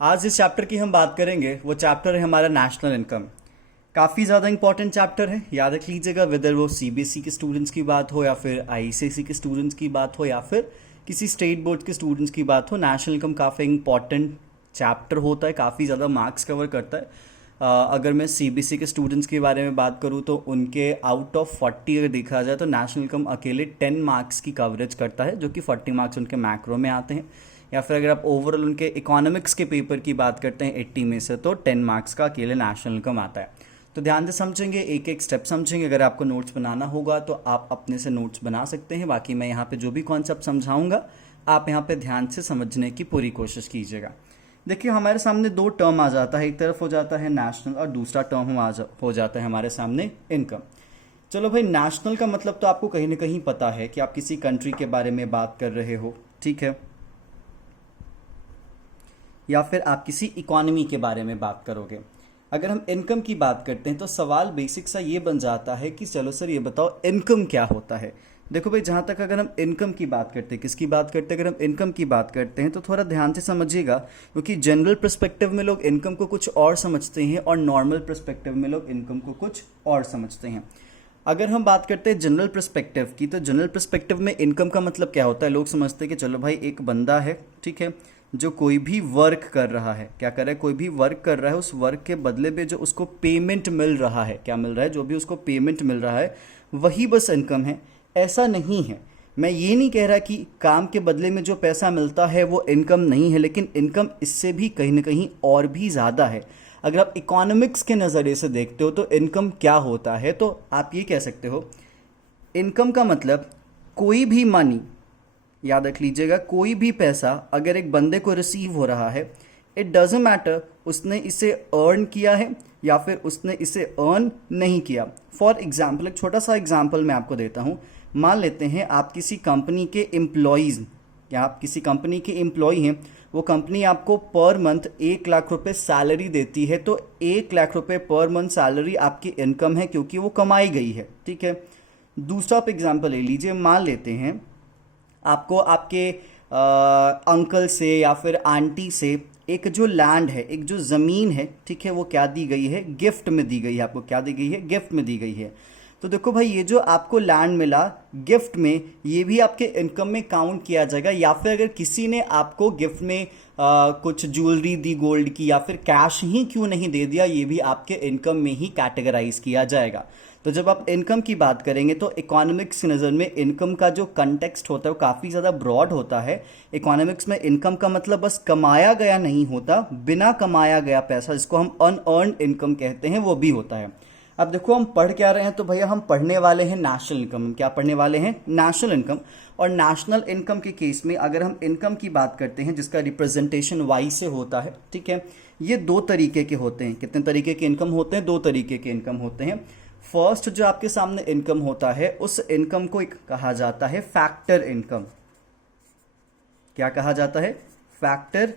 आज जिस चैप्टर की हम बात करेंगे वो चैप्टर है हमारा नेशनल इनकम। काफ़ी ज़्यादा इंपॉर्टेंट चैप्टर है, याद रख लीजिएगा। वेदर वो सीबीएसई के स्टूडेंट्स की बात हो या फिर आईसीएसई के स्टूडेंट्स की बात हो या फिर किसी स्टेट बोर्ड के स्टूडेंट्स की बात हो, नेशनल इनकम काफ़ी इंपॉर्टेंट चैप्टर होता है, काफ़ी ज़्यादा मार्क्स कवर करता है। अगर मैं सीबीएसई के स्टूडेंट्स के बारे में बात करूँ तो उनके आउट ऑफ 40 अगर देखा जाए तो नेशनल इनकम अकेले 10 मार्क्स की कवरेज करता है, जो कि 40 मार्क्स उनके मैक्रो में आते हैं। या फिर अगर आप ओवरऑल उनके इकोनॉमिक्स के पेपर की बात करते हैं 80 में से, तो 10 मार्क्स का अकेले नेशनल इनकम आता है। तो ध्यान से समझेंगे, एक एक स्टेप समझेंगे। अगर आपको नोट्स बनाना होगा तो आप अपने से नोट्स बना सकते हैं। बाकी मैं यहाँ पे जो भी कॉन्सेप्ट समझाऊंगा आप यहाँ पे ध्यान से समझने की पूरी कोशिश कीजिएगा। देखिए, हमारे सामने दो टर्म आ जाता है, एक तरफ हो जाता है नेशनल और दूसरा टर्म हो जाता है हमारे सामने इनकम। चलो भाई, नेशनल का मतलब तो आपको कहीं ना कहीं पता है कि आप किसी कंट्री के बारे में बात कर रहे हो, ठीक है, या फिर आप किसी इकोनॉमी के बारे में बात करोगे। अगर हम इनकम की बात करते हैं तो सवाल बेसिक सा ये बन जाता है कि चलो सर ये बताओ इनकम क्या होता है। देखो भाई, जहाँ तक अगर हम इनकम की बात करते हैं, किसकी बात करते हैं, अगर हम इनकम की बात करते हैं तो थोड़ा ध्यान से समझिएगा, क्योंकि जनरल पर्सपेक्टिव में लोग इनकम को कुछ और समझते हैं और नॉर्मल पर्सपेक्टिव में लोग इनकम को कुछ और समझते हैं। अगर हम बात करते हैं जनरल पर्सपेक्टिव की, तो जनरल पर्सपेक्टिव में इनकम का मतलब क्या होता है, लोग समझते हैं कि चलो भाई एक बंदा है, ठीक है, जो कोई भी वर्क कर रहा है, क्या कर रहा है, कोई भी वर्क कर रहा है, उस वर्क के बदले में जो उसको पेमेंट मिल रहा है, क्या मिल रहा है, जो भी उसको पेमेंट मिल रहा है वही बस इनकम है। ऐसा नहीं है, मैं ये नहीं कह रहा कि काम के बदले में जो पैसा मिलता है वो इनकम नहीं है, लेकिन इनकम इससे भी कहीं ना कहीं और भी ज़्यादा है। अगर आप इकोनॉमिक्स के नज़रिए से देखते हो तो इनकम क्या होता है, तो आप ये कह सकते हो इनकम का मतलब कोई भी मनी, याद रख लीजिएगा, कोई भी पैसा अगर एक बंदे को रिसीव हो रहा है, इट डजेंट मैटर उसने इसे अर्न किया है या फिर उसने इसे अर्न नहीं किया। फॉर एग्जाम्पल, एक छोटा सा एग्जाम्पल मैं आपको देता हूँ। मान लेते हैं आप किसी कंपनी के एम्प्लॉयज़, या आप किसी कंपनी के एम्प्लॉय हैं, वो कंपनी आपको पर मंथ 1 लाख रुपए सैलरी देती है, तो 1 लाख रुपए पर मंथ सैलरी आपकी इनकम है, क्योंकि वो कमाई गई है, ठीक है। दूसरा आप एग्जाम्पल ले लीजिए, मान लेते हैं आपको आपके अंकल से या फिर आंटी से एक जो लैंड है, एक जो ज़मीन है, ठीक है, वो क्या दी गई है, गिफ्ट में दी गई है। आपको क्या दी गई है, गिफ्ट में दी गई है। तो देखो भाई, ये जो आपको लैंड मिला गिफ्ट में, ये भी आपके इनकम में काउंट किया जाएगा। या फिर अगर किसी ने आपको गिफ्ट में कुछ ज्वेलरी दी गोल्ड की, या फिर कैश ही क्यों नहीं दे दिया, ये भी आपके इनकम में ही कैटेगराइज किया जाएगा। तो जब आप इनकम की बात करेंगे तो इकोनॉमिक्स की नज़र में इनकम का जो कंटेक्स्ट होता है वो काफ़ी ज़्यादा ब्रॉड होता है। इकोनॉमिक्स में इनकम का मतलब बस कमाया गया नहीं होता, बिना कमाया गया पैसा, जिसको हम अनअर्न्ड इनकम कहते हैं, वो भी होता है। अब देखो, हम पढ़ क्या रहे हैं, तो भैया हम पढ़ने वाले हैं नेशनल इनकम। क्या पढ़ने वाले हैं, नेशनल इनकम। और नेशनल इनकम के केस में अगर हम इनकम की बात करते हैं जिसका रिप्रेजेंटेशन वाई से होता है, ठीक है, ये दो तरीके के होते हैं। कितने तरीके के इनकम होते हैं, दो तरीके के इनकम होते हैं। फर्स्ट जो आपके सामने इनकम होता है, उस इनकम को एक कहा जाता है फैक्टर इनकम। क्या कहा जाता है, फैक्टर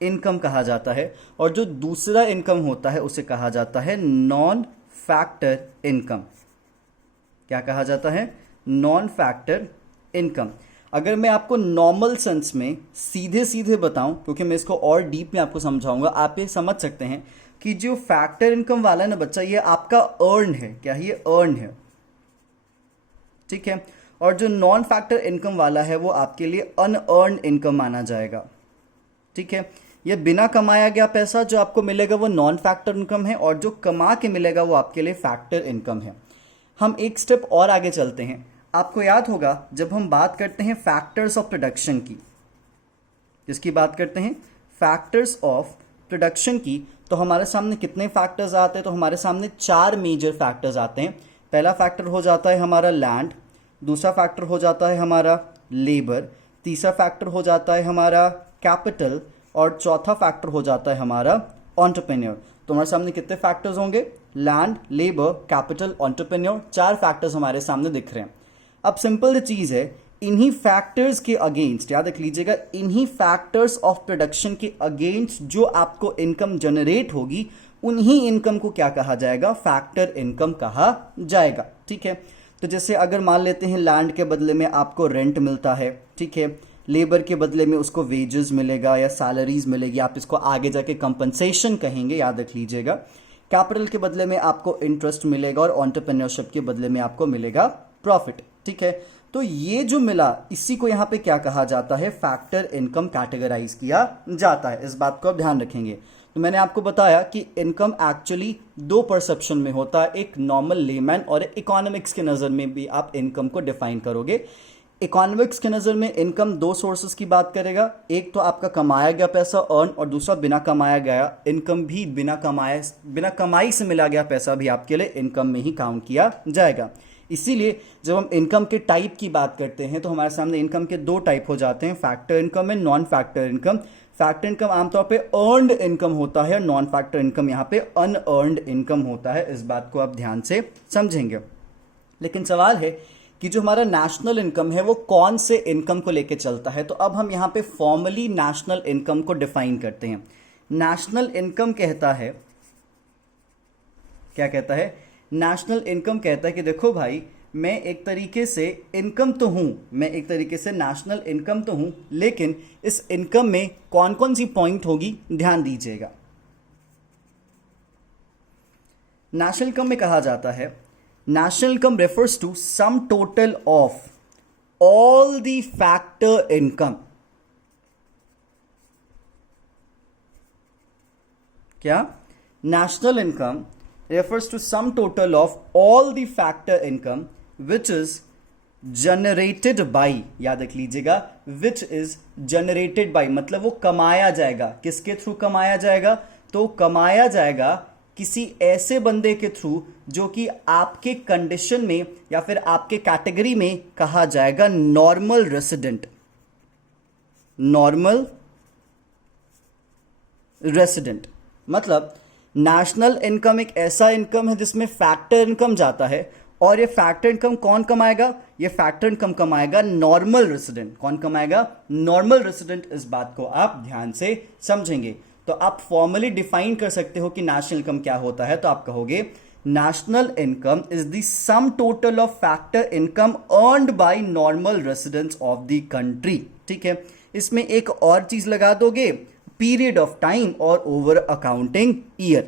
इनकम कहा जाता है। और जो दूसरा इनकम होता है उसे कहा जाता है नॉन फैक्टर इनकम। क्या कहा जाता है, नॉन फैक्टर इनकम। अगर मैं आपको नॉर्मल सेंस में सीधे सीधे बताऊं, क्योंकि मैं इसको और डीप में आपको समझाऊंगा, आप ये समझ सकते हैं कि जो फैक्टर इनकम वाला है ना बच्चा, ये आपका अर्न है। क्या है, ये अर्न है, ठीक है। और जो नॉन फैक्टर इनकम वाला है वो आपके लिए अनअर्न इनकम माना जाएगा, ठीक है। ये बिना कमाया गया पैसा जो आपको मिलेगा वो नॉन फैक्टर इनकम है, और जो कमा के मिलेगा वो आपके लिए फैक्टर इनकम है। हम एक स्टेप और आगे चलते हैं। आपको याद होगा जब हम बात करते हैं फैक्टर्स ऑफ प्रोडक्शन की, जिसकी बात करते हैं फैक्टर्स ऑफ प्रोडक्शन की, तो हमारे सामने कितने फैक्टर्स आते हैं, तो हमारे सामने 4 मेजर फैक्टर्स आते हैं। पहला फैक्टर हो जाता है हमारा लैंड, दूसरा फैक्टर हो जाता है हमारा लेबर, तीसरा फैक्टर हो जाता है हमारा कैपिटल, और चौथा फैक्टर हो जाता है हमारा एंटरप्रेन्योर। तो हमारे सामने कितने फैक्टर्स होंगे, land, labour, capital, entrepreneur, 4 factors हमारे सामने दिख रहे हैं। अब सिंपल चीज है, इन्हीं फैक्टर्स के अगेंस्ट, याद रख लीजिएगा, इन्हीं फैक्टर्स ऑफ प्रोडक्शन के अगेंस्ट जो आपको इनकम जनरेट होगी, उन्हीं इनकम को क्या कहा जाएगा, फैक्टर इनकम कहा जाएगा, ठीक है। तो जैसे अगर मान लेते हैं लैंड के बदले में आपको रेंट मिलता है, ठीक है, लेबर के बदले में उसको वेजेस मिलेगा या सैलरीज मिलेगी, आप इसको आगे जाके कंपनसेशन कहेंगे, याद रख लीजिएगा। कैपिटल के बदले में आपको इंटरेस्ट मिलेगा और एंटरप्रेन्योरशिप के बदले में आपको मिलेगा प्रॉफिट, ठीक है। तो ये जो मिला इसी को यहां पे क्या कहा जाता है, फैक्टर इनकम कैटेगराइज किया जाता है। इस बात को आप ध्यान रखेंगे। तो मैंने आपको बताया कि इनकम एक्चुअली दो परसेप्शन में होता है, एक नॉर्मल लेमैन और इकोनॉमिक्स के नज़र में भी आप इनकम को डिफाइन करोगे। इकोनॉमिक्स के नज़र में इनकम दो सोर्सेस की बात करेगा, एक तो आपका कमाया गया पैसा अर्न, और दूसरा बिना कमाया गया इनकम भी, बिना कमाई से मिला गया पैसा भी आपके लिए इनकम में ही काउंट किया जाएगा। इसीलिए जब हम इनकम के टाइप की बात करते हैं तो हमारे सामने इनकम के दो टाइप हो जाते हैं, factor income and non factor income. Factor income आमतौर पे अर्नड इनकम होता है, नॉन फैक्टर इनकम यहाँ पे अनअर्नड इनकम होता है। इस बात को आप ध्यान से समझेंगे। लेकिन सवाल है कि जो हमारा नेशनल इनकम है वो कौन से इनकम को लेके चलता है। तो अब हम यहाँ पे फॉर्मली नेशनल इनकम को डिफाइन करते हैं। नेशनल इनकम कहता है, क्या कहता है, नेशनल इनकम कहता है कि देखो भाई, मैं एक तरीके से इनकम तो हूं, मैं एक तरीके से नेशनल इनकम तो हूं, लेकिन इस इनकम में कौन कौन सी पॉइंट होगी, ध्यान दीजिएगा। नेशनल इनकम में कहा जाता है, national income refers to sum total of all the factor income. क्या? National income refers to sum total of all the factor income which is generated by, याद रख लीजिएगा, which is generated by मतलब वो कमाया जाएगा। किसके थ्रू कमाया जाएगा? तो कमाया जाएगा किसी ऐसे बंदे के थ्रू जो कि आपके कंडीशन में या फिर आपके कैटेगरी में कहा जाएगा नॉर्मल रेसिडेंट। नॉर्मल रेसिडेंट मतलब नेशनल इनकम एक ऐसा इनकम है जिसमें फैक्टर इनकम जाता है, और ये फैक्टर इनकम कौन कमाएगा? ये फैक्टर इनकम कमाएगा नॉर्मल रेसिडेंट। कौन कमाएगा? Normal resident. इस बात को आप ध्यान से समझेंगे। तो आप फॉर्मली डिफाइन कर सकते हो कि नेशनल इनकम क्या होता है। तो आप कहोगे national income is the some total of factor income earned by normal residents of the country. ठीक है, इसमें एक और चीज लगा दोगे, पीरियड ऑफ टाइम और ओवर अकाउंटिंग ईयर।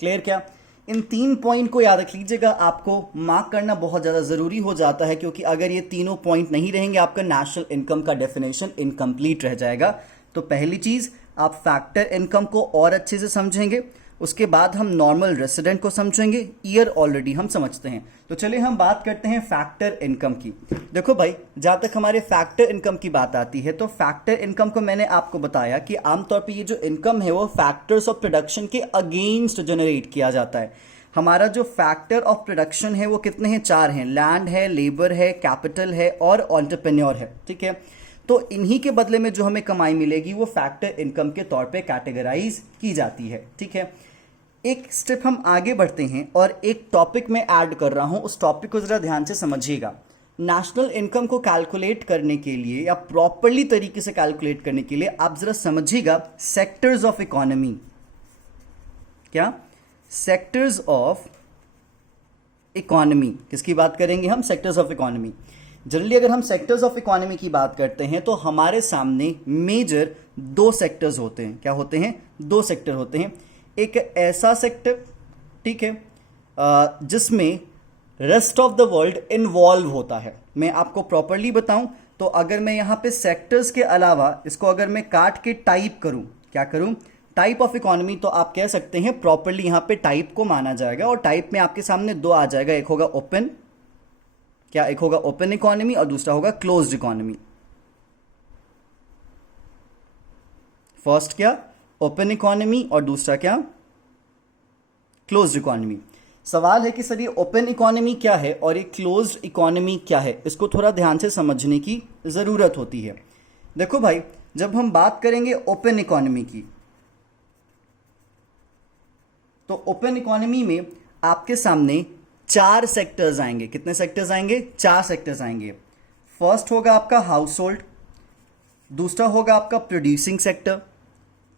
क्लियर क्या? इन 3 पॉइंट को याद रख लीजिएगा। आपको मार्क करना बहुत ज्यादा जरूरी हो जाता है, क्योंकि अगर ये तीनों पॉइंट नहीं रहेंगे आपका नेशनल इनकम का डेफिनेशन इनकम्प्लीट रह जाएगा। तो पहली चीज, आप फैक्टर इनकम को और अच्छे से समझेंगे, उसके बाद हम नॉर्मल रेसिडेंट को समझेंगे, ईयर ऑलरेडी हम समझते हैं। तो चलिए हम बात करते हैं फैक्टर इनकम की। देखो भाई, जहां तक हमारे फैक्टर इनकम की बात आती है, तो फैक्टर इनकम को मैंने आपको बताया कि आमतौर पे ये जो इनकम है वो फैक्टर्स ऑफ प्रोडक्शन के अगेंस्ट जनरेट किया जाता है। हमारा जो फैक्टर ऑफ प्रोडक्शन है वो कितने हैं? 4 हैं। लैंड है, लेबर है, कैपिटल है और एंटरप्रेन्योर है। ठीक है, तो इन्हीं के बदले में जो हमें कमाई मिलेगी वो फैक्टर इनकम के तौर पे कैटेगराइज की जाती है। ठीक है, एक स्टेप हम आगे बढ़ते हैं और एक टॉपिक में ऐड कर रहा हूं, उस टॉपिक को जरा ध्यान से समझिएगा। नेशनल इनकम को कैलकुलेट करने के लिए या प्रॉपरली तरीके से कैलकुलेट करने के लिए आप जरा समझिएगा सेक्टर्स ऑफ इकोनॉमी। क्या? Sectors of economy. किसकी बात करेंगे हम? Sectors of economy. जनरली अगर हम सेक्टर्स ऑफ इकोनॉमी की बात करते हैं तो हमारे सामने मेजर 2 सेक्टर्स होते हैं। क्या होते हैं? 2 सेक्टर होते हैं। एक ऐसा सेक्टर, ठीक है, जिसमें rest of the world involve होता है। मैं आपको प्रॉपरली बताऊं तो अगर मैं यहां पे सेक्टर्स के अलावा इसको अगर मैं काट के टाइप करूं, क्या करूं? टाइप ऑफ इकोनॉमी, तो आप कह सकते हैं प्रॉपरली यहां पे टाइप को माना जाएगा। और टाइप में आपके सामने 2 आ जाएगा, एक होगा ओपन, क्या? एक होगा ओपन इकोनॉमी और दूसरा होगा क्लोज्ड इकोनॉमी। फर्स्ट क्या? ओपन इकोनॉमी और दूसरा क्या? Closed economy. सवाल है कि सर ये ओपन इकोनॉमी क्या है और ये क्लोज्ड इकोनॉमी क्या है, इसको थोड़ा ध्यान से समझने की जरूरत होती है। देखो भाई, जब हम बात करेंगे ओपन इकोनॉमी की, तो ओपन इकोनॉमी में आपके सामने 4 सेक्टर्स आएंगे। कितने सेक्टर्स आएंगे? 4 सेक्टर्स आएंगे। फर्स्ट होगा आपका हाउस होल्ड, दूसरा होगा आपका प्रोड्यूसिंग सेक्टर,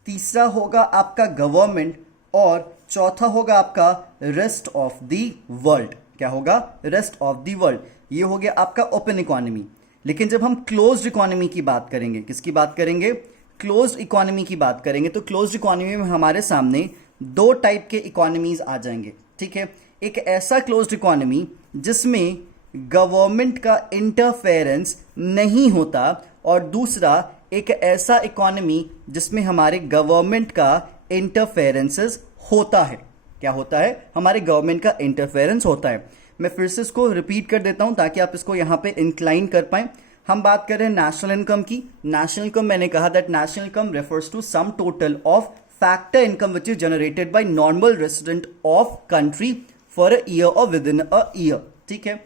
तीसरा होगा आपका गवर्नमेंट और चौथा होगा आपका रेस्ट ऑफ द वर्ल्ड। क्या होगा? Rest of the world. ये हो गया आपका ओपन इकोनॉमी। लेकिन जब हम क्लोज्ड इकोनॉमी की बात करेंगे, किसकी बात करेंगे, क्लोज्ड इकोनॉमी की बात करेंगे, तो क्लोज्ड इकोनॉमी में हमारे सामने दो टाइप के इकोनॉमीज आ जाएंगे, ठीक है। एक ऐसा क्लोज्ड इकोनॉमी जिसमें गवर्नमेंट का इंटरफेरेंस नहीं होता, और दूसरा एक ऐसा इकोनॉमी जिसमें हमारे गवर्नमेंट का इंटरफेरेंसेस होता है। क्या होता है, हमारे गवर्नमेंट का इंटरफेरेंस होता है। मैं फिर से इसको रिपीट कर देता हूं ताकि आप इसको यहां पे इंक्लाइन कर पाएं। हम बात कर रहे हैं नेशनल इनकम की। नेशनल इनकम, मैंने कहा that national income refers to sum total of factor income which is generated by normal resident of country for a year और विद इन अ ईयर, ठीक है।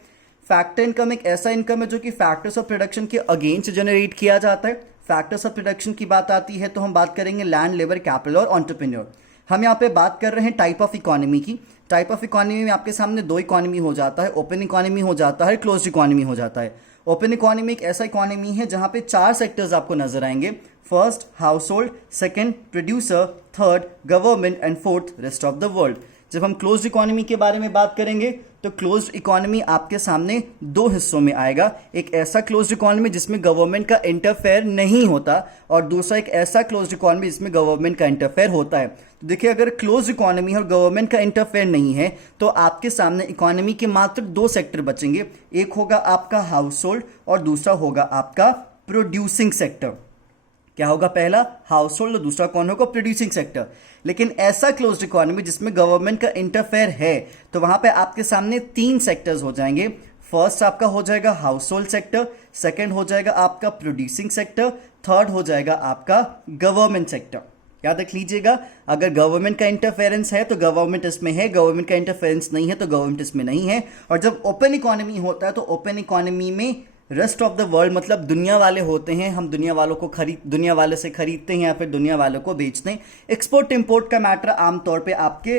फैक्टर इनकम एक ऐसा income है जो कि फैक्टर्स ऑफ प्रोडक्शन के against generate किया जाता है। फैक्टर्स ऑफ प्रोडक्शन की बात आती है तो हम बात करेंगे लैंड, लेबर, कैपिटल और एंटरप्रेन्योर। हम यहाँ पे बात कर रहे हैं टाइप ऑफ इकोनॉमी की। टाइप ऑफ इकोनॉमी में आपके सामने दो इकोनॉमी हो जाता है, ओपन इकोनॉमी हो जाता है, क्लोज्ड इकोनॉमी हो जाता है। ओपन इकोनॉमी एक ऐसा इकोनॉमी है जहां पे चार सेक्टर्स आपको नजर आएंगे। First house hold, second producer, third government and fourth rest of the world. जब हम क्लोज्ड इकोनॉमी के बारे में बात करेंगे तो क्लोज्ड इकोनॉमी आपके सामने दो हिस्सों में आएगा। एक ऐसा क्लोज्ड इकोनॉमी जिसमें गवर्नमेंट का इंटरफेयर नहीं होता, और दूसरा एक ऐसा क्लोज्ड इकोनॉमी जिसमें गवर्नमेंट का इंटरफेयर होता है। तो देखिए, अगर क्लोज्ड इकोनॉमी और गवर्नमेंट का इंटरफेयर नहीं है तो आपके सामने इकोनॉमी के मात्र दो सेक्टर बचेंगे। एक होगा आपका हाउस होल्ड और दूसरा होगा आपका प्रोड्यूसिंग सेक्टर। क्या होगा, पहला हाउस होल्ड और दूसरा कौन होगा, प्रोड्यूसिंग सेक्टर। लेकिन ऐसा क्लोज्ड इकोनॉमी जिसमें गवर्नमेंट का इंटरफेयर है तो वहां पे आपके सामने तीन सेक्टर्स हो जाएंगे। फर्स्ट आपका हो जाएगा हाउस होल्ड सेक्टर, सेकेंड हो जाएगा आपका प्रोड्यूसिंग सेक्टर, थर्ड हो जाएगा आपका गवर्नमेंट सेक्टर। याद रख लीजिएगा, अगर गवर्नमेंट का इंटरफेरेंस है तो गवर्नमेंट इसमें है, गवर्नमेंट का इंटरफेरेंस नहीं है तो गवर्नमेंट इसमें नहीं है। और जब ओपन इकोनॉमी होता है तो ओपन इकोनॉमी में रेस्ट ऑफ द वर्ल्ड मतलब दुनिया वाले होते हैं। हम दुनिया वाले से खरीदते हैं या फिर दुनिया वालों को बेचते हैं। एक्सपोर्ट इंपोर्ट का मैटर आमतौर पे आपके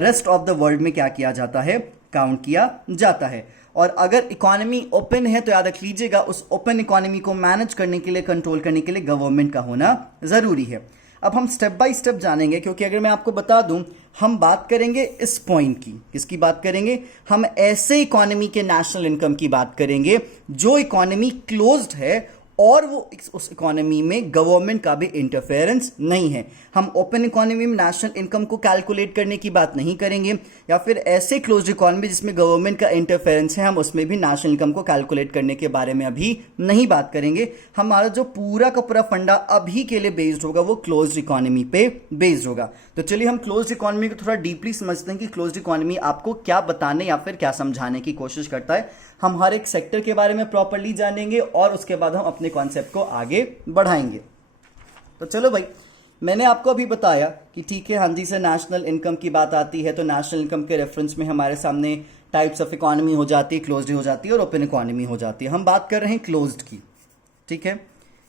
रेस्ट ऑफ द वर्ल्ड में क्या किया जाता है, काउंट किया जाता है। और अगर इकोनॉमी ओपन है तो याद रख लीजिएगा, उस ओपन इकोनॉमी को मैनेज करने के लिए, कंट्रोल करने के लिए गवर्नमेंट का होना जरूरी है। अब हम स्टेप बाय स्टेप जानेंगे, क्योंकि अगर मैं आपको बता दूं, हम बात करेंगे इस पॉइंट की। किसकी बात करेंगे, हम ऐसे इकोनॉमी के नेशनल इनकम की बात करेंगे जो इकोनॉमी क्लोज्ड है और वो उस इकोनॉमी में गवर्नमेंट का भी इंटरफेरेंस नहीं है। हम ओपन इकोनॉमी में नेशनल इनकम को कैलकुलेट करने की बात नहीं करेंगे, या फिर ऐसे क्लोज्ड इकोनॉमी जिसमें गवर्नमेंट का इंटरफेरेंस है हम उसमें भी नेशनल इनकम को कैलकुलेट करने के बारे में अभी नहीं बात करेंगे। हमारा जो पूरा का पूरा फंडा अभी के लिए बेस्ड होगा वो क्लोज्ड इकोनॉमी पे बेस्ड होगा। तो चलिए हम क्लोज्ड इकोनॉमी को थोड़ा डीपली समझते हैं कि क्लोज्ड इकोनॉमी आपको क्या बताने या फिर क्या समझाने की कोशिश करता है। हम हर एक सेक्टर के बारे में प्रॉपर्ली जानेंगे और उसके बाद हम अपने कॉन्सेप्ट को आगे बढ़ाएंगे। तो चलो भाई, मैंने आपको अभी बताया कि ठीक है, हाँ जी से नेशनल इनकम की बात आती है तो नेशनल इनकम के रेफरेंस में हमारे सामने टाइप्स ऑफ इकोनॉमी हो जाती है, क्लोज्ड हो जाती है और ओपन इकोनॉमी हो जाती है। हम बात कर रहे हैं क्लोज्ड की, ठीक है।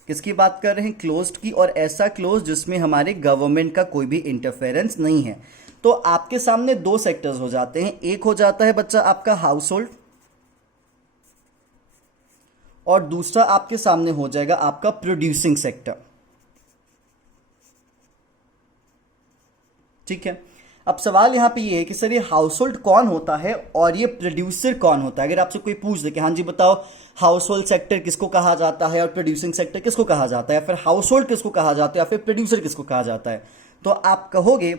किसकी बात कर रहे हैं, क्लोज्ड की, और ऐसा क्लोज जिसमें हमारे गवर्नमेंट का कोई भी इंटरफेरेंस नहीं है। तो आपके सामने दो सेक्टर्स हो जाते हैं। एक हो जाता है बच्चा आपका हाउस होल्ड, और दूसरा आपके सामने हो जाएगा आपका प्रोड्यूसिंग सेक्टर, ठीक है। अब सवाल यहां पे ये है कि सर ये हाउस होल्ड कौन होता है और ये प्रोड्यूसर कौन होता है। अगर आपसे कोई पूछ दे कि हाँ जी बताओ हाउस होल्ड सेक्टर किसको कहा जाता है और प्रोड्यूसिंग सेक्टर किसको कहा जाता है, या फिर हाउस होल्ड किसको कहा जाता है या फिर प्रोड्यूसर किसको कहा जाता है, तो आप कहोगे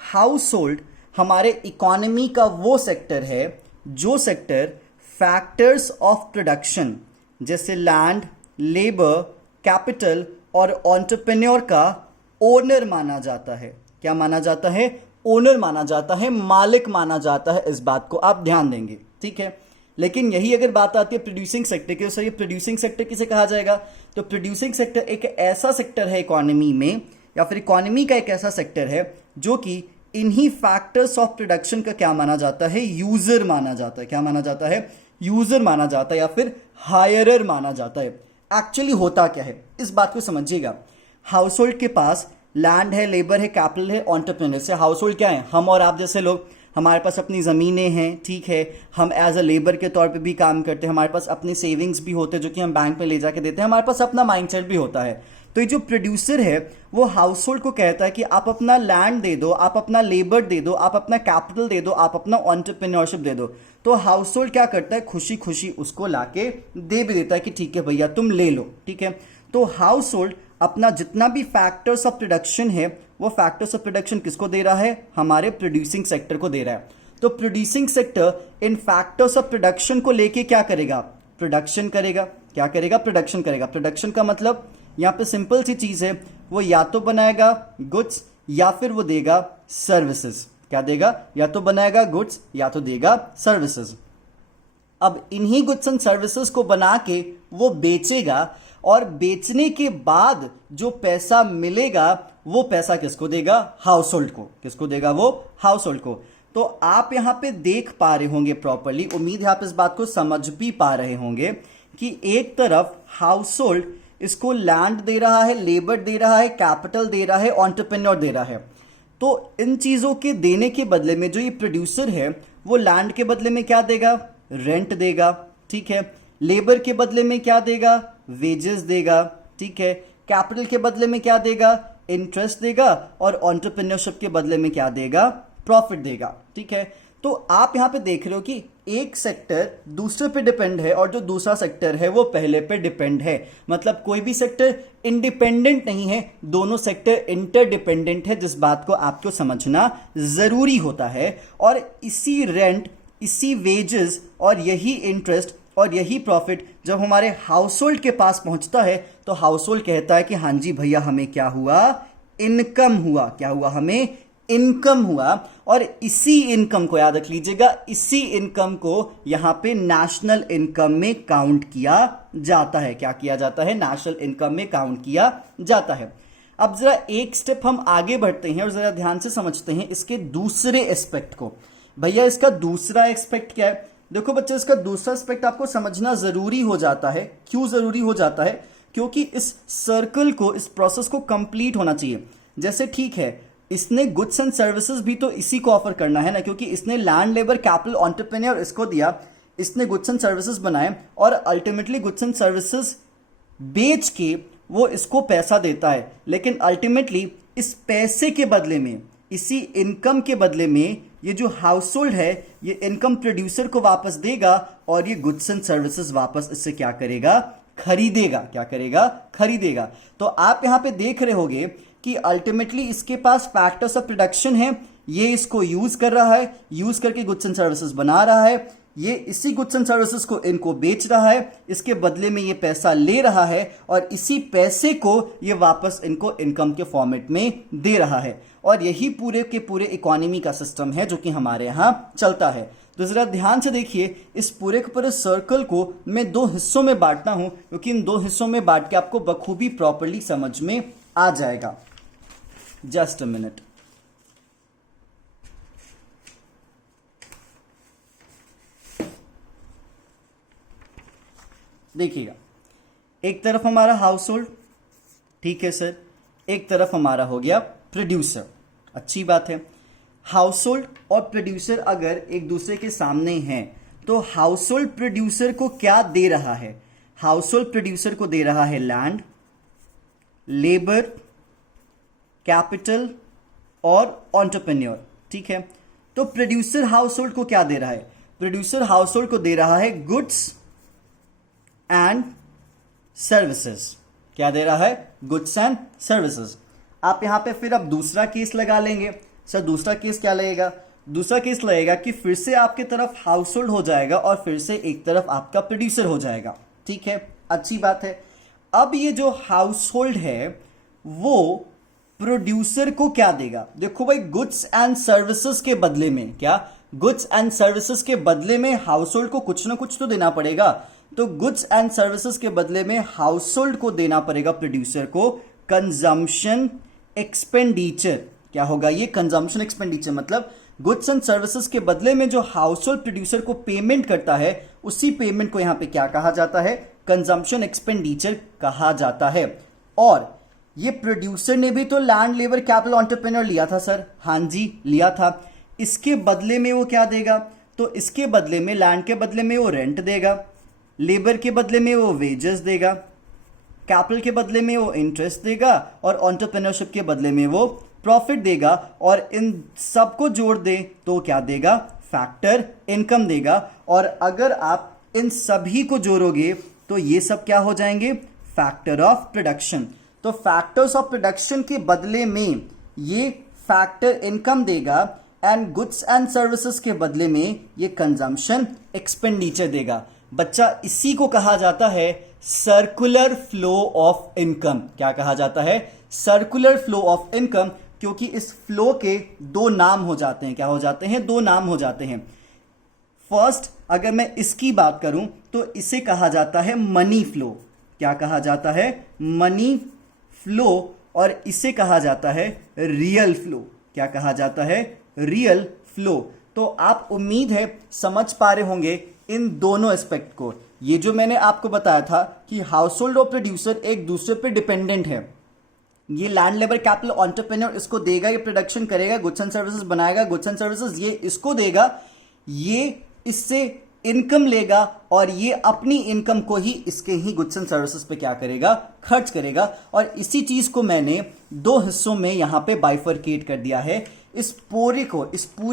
हाउस होल्ड हमारे इकोनॉमी का वो सेक्टर है जो सेक्टर फैक्टर्स ऑफ प्रोडक्शन जैसे लैंड, लेबर, कैपिटल और एंटरप्रेन्योर का ओनर माना जाता है। क्या माना जाता है, ओनर माना जाता है, मालिक माना जाता है। इस बात को आप ध्यान देंगे, ठीक है। लेकिन यही अगर बात आती है प्रोड्यूसिंग सेक्टर की, तो सर ये प्रोड्यूसिंग सेक्टर किसे कहा जाएगा, तो प्रोड्यूसिंग सेक्टर एक ऐसा सेक्टर है इकोनॉमी में, या फिर इकोनॉमी का एक ऐसा सेक्टर है जो कि इन्हीं फैक्टर्स ऑफ प्रोडक्शन का क्या माना जाता है, यूजर माना जाता है। क्या माना जाता है, यूजर माना जाता है या फिर हायरर माना जाता है। एक्चुअली होता क्या है इस बात को समझिएगा। हाउस होल्ड के पास लैंड है, लेबर है, कैपिटल है, एंटरप्रेन्योर से। हाउस होल्ड क्या है, हम और आप जैसे लोग, हमारे पास अपनी ज़मीनें हैं, ठीक है, हम एज अ लेबर के तौर पे भी काम करते हैं, हमारे पास अपनी सेविंग्स भी होते हैं जो कि हम बैंक में ले जाके देते हैं, हमारे पास अपना माइंडसेट भी होता है। तो ये जो प्रोड्यूसर है वो हाउस होल्ड को कहता है कि आप अपना लैंड दे दो, आप अपना लेबर दे दो, आप अपना कैपिटल दे दो, आप अपना एंटरप्रेन्योरशिप दे दो। तो हाउस होल्ड क्या करता है, खुशी खुशी उसको लाके दे भी देता है कि ठीक है भैया तुम ले लो, ठीक है। तो हाउस होल्ड अपना जितना भी फैक्टर्स ऑफ प्रोडक्शन है वो फैक्टर्स ऑफ प्रोडक्शन किसको दे रहा है, हमारे प्रोड्यूसिंग सेक्टर को दे रहा है। तो producing sector in factors of production को लेके क्या करेगा, प्रोडक्शन करेगा। क्या करेगा, प्रोडक्शन करेगा। प्रोडक्शन का मतलब यहां पे सिंपल सी चीज है, वो या तो बनाएगा गुड्स या फिर वो देगा सर्विसेज। क्या देगा, या तो बनाएगा गुड्स या तो देगा सर्विसेज। अब इन्हीं गुड्स एंड सर्विसेज को बना के वो बेचेगा और बेचने के बाद जो पैसा मिलेगा वो पैसा किसको देगा, हाउस होल्ड को। किसको देगा, वो हाउस होल्ड को। तो आप यहां पे देख पा रहे होंगे प्रॉपरली, उम्मीद है आप इस बात को समझ भी पा रहे होंगे कि एक तरफ हाउस होल्ड इसको लैंड दे रहा है, लेबर दे रहा है, कैपिटल दे रहा है, एंटरप्रेन्योर दे रहा है। तो इन चीजों के देने के बदले में जो ये प्रोड्यूसर है वो लैंड के बदले में क्या देगा, रेंट देगा, ठीक है। लेबर के बदले में क्या देगा, वेजेस देगा, ठीक है। कैपिटल के बदले में क्या देगा, इंटरेस्ट देगा, और एंटरप्रेन्योरशिप के बदले में क्या देगा, प्रॉफिट देगा, ठीक है। तो आप यहां पे देख रहे हो कि एक सेक्टर दूसरे पे डिपेंड है और जो दूसरा सेक्टर है वो पहले पे डिपेंड है। मतलब कोई भी सेक्टर इंडिपेंडेंट नहीं है, दोनों सेक्टर इंटरडिपेंडेंट है, जिस बात को आपको समझना जरूरी होता है। और इसी रेंट, इसी वेजेस और यही इंटरेस्ट और यही प्रॉफिट जब हमारे हाउस होल्ड के पास पहुंचता है तो हाउस होल्ड कहता है कि हाँ जी भैया हमें क्या हुआ, इनकम हुआ। क्या हुआ, हमें इनकम हुआ। और इसी इनकम को याद रख लीजिएगा, इसी इनकम को यहां पे नेशनल इनकम में काउंट किया जाता है। क्या किया जाता है, नेशनल इनकम में काउंट किया जाता है। अब जरा एक स्टेप हम आगे बढ़ते हैं और जरा ध्यान से समझते हैं इसके दूसरे एस्पेक्ट को। भैया इसका दूसरा एस्पेक्ट क्या है, देखो बच्चे इसका दूसरा एस्पेक्ट आपको समझना जरूरी हो जाता है। क्यों जरूरी हो जाता है, क्योंकि इस सर्कल को, इस प्रोसेस को कंप्लीट होना चाहिए। जैसे ठीक है इसने गुड्स एंड सर्विसेज भी तो इसी को ऑफर करना है ना, क्योंकि इसने लैंड, लेबर, कैपिटल, एंटरप्रेन्योर इसको दिया, इसने गुड्स एंड सर्विसेज बनाए और अल्टीमेटली गुड्स एंड सर्विसेज बेच के वो इसको पैसा देता है। लेकिन अल्टीमेटली इस पैसे के बदले में, इसी इनकम के बदले में ये जो हाउस होल्ड है ये इनकम प्रोड्यूसर को वापस देगा और ये गुड्स एंड सर्विसेज वापस इससे क्या करेगा, खरीदेगा। क्या करेगा, खरीदेगा। तो आप यहां पे देख रहे होगे कि अल्टीमेटली इसके पास फैक्टर्स ऑफ प्रोडक्शन है, ये इसको यूज कर रहा है, यूज करके गुड्स एंड सर्विसेज बना रहा है, ये इसी गुड्स एंड सर्विसेज को इनको बेच रहा है, इसके बदले में ये पैसा ले रहा है और इसी पैसे को ये वापस इनको इनकम के फॉर्मेट में दे रहा है। और यही पूरे के पूरे इकोनॉमी का सिस्टम है जो कि हमारे यहां चलता है। तो जरा ध्यान से देखिए, इस पूरे के पूरे सर्कल को मैं दो हिस्सों में बांटना हूं, क्योंकि इन दो हिस्सों में बांट के आपको बखूबी प्रॉपर्ली समझ में आ जाएगा। Just a minute. देखिएगा, एक तरफ हमारा हाउस होल्ड, ठीक है सर, एक तरफ हमारा हो गया प्रोड्यूसर। अच्छी बात है। हाउस होल्ड और प्रोड्यूसर अगर एक दूसरे के सामने हैं तो हाउस होल्ड प्रोड्यूसर को क्या दे रहा है, हाउस होल्ड प्रोड्यूसर को दे रहा है लैंड, लेबर, कैपिटल और एंटरप्रेन्योर, ठीक है। तो प्रोड्यूसर हाउस होल्ड को क्या दे रहा है, प्रोड्यूसर हाउस होल्ड को दे रहा है गुड्स एंड सर्विसेज। क्या दे रहा है, गुड्स एंड सर्विसेज। आप यहां पे फिर अब दूसरा केस लगा लेंगे। सर दूसरा केस क्या लगेगा, दूसरा केस लगेगा कि फिर से आपके तरफ हाउस होल्ड हो जाएगा और फिर से एक तरफ आपका प्रोड्यूसर हो जाएगा, ठीक है। अच्छी बात है। अब ये जो हाउस होल्ड है वो प्रोड्यूसर को क्या देगा, देखो भाई गुड्स एंड सर्विसेज के बदले में, क्या गुड्स एंड सर्विसेज के बदले में हाउस होल्ड को कुछ ना कुछ तो देना पड़ेगा। तो गुड्स एंड सर्विसेज के बदले में हाउस होल्ड को देना पड़ेगा प्रोड्यूसर को कंजम्पशन एक्सपेंडिचर। क्या होगा ये, कंजम्पशन एक्सपेंडिचर। मतलब गुड्स एंड सर्विसेज के बदले में जो हाउस होल्ड प्रोड्यूसर को पेमेंट करता है उसी पेमेंट को यहां पे क्या कहा जाता है, कंजम्पशन एक्सपेंडिचर कहा जाता है। और ये प्रोड्यूसर ने भी तो लैंड, लेबर, कैपिटल, एंटरप्रेन्योर लिया था सर। हाँ जी लिया था। इसके बदले में वो क्या देगा, तो इसके बदले में लैंड के बदले में वो रेंट देगा, लेबर के बदले में वो वेजेस देगा, कैपिटल के बदले में वो इंटरेस्ट देगा और एंटरप्रेन्योरशिप के बदले में वो प्रॉफिट देगा, और इन सबको जोड़ दे तो क्या देगा, फैक्टर इनकम देगा। और अगर आप इन सभी को जोड़ोगे तो ये सब क्या हो जाएंगे, फैक्टर ऑफ प्रोडक्शन। तो फैक्टर्स ऑफ प्रोडक्शन के बदले में ये फैक्टर इनकम देगा, एंड गुड्स एंड सर्विसेज के बदले में ये कंजम्पशन एक्सपेंडिचर देगा। बच्चा इसी को कहा जाता है सर्कुलर फ्लो ऑफ इनकम। क्या कहा जाता है, सर्कुलर फ्लो ऑफ इनकम, क्योंकि इस फ्लो के दो नाम हो जाते हैं। क्या हो जाते हैं, दो नाम हो जाते हैं। फर्स्ट अगर मैं इसकी बात करूं तो इसे कहा जाता है मनी फ्लो। क्या कहा जाता है, मनी फ्लो। और इसे कहा जाता है रियल फ्लो। क्या कहा जाता है, रियल फ्लो। तो आप उम्मीद है समझ पा रहे होंगे इन दोनों एस्पेक्ट को। ये जो मैंने आपको बताया था कि हाउस होल्ड और प्रोड्यूसर एक दूसरे पे डिपेंडेंट है। ये लैंड लेबर कैपिटल एंटरप्रेन्योर इसको देगा, ये प्रोडक्शन करेगा, गुड्स एंड सर्विसेज बनाएगा, गुड्स एंड सर्विसेज ये इसको देगा, ये इससे इनकम लेगा, और ये अपनी इनकम को ही इसके ही गुड्स एंड सर्विसेज पे क्या करेगा, खर्च करेगा। और इसी चीज को मैंने दो हिस्सों में यहां पे बाइफरकेट कर दिया है। इस पूरी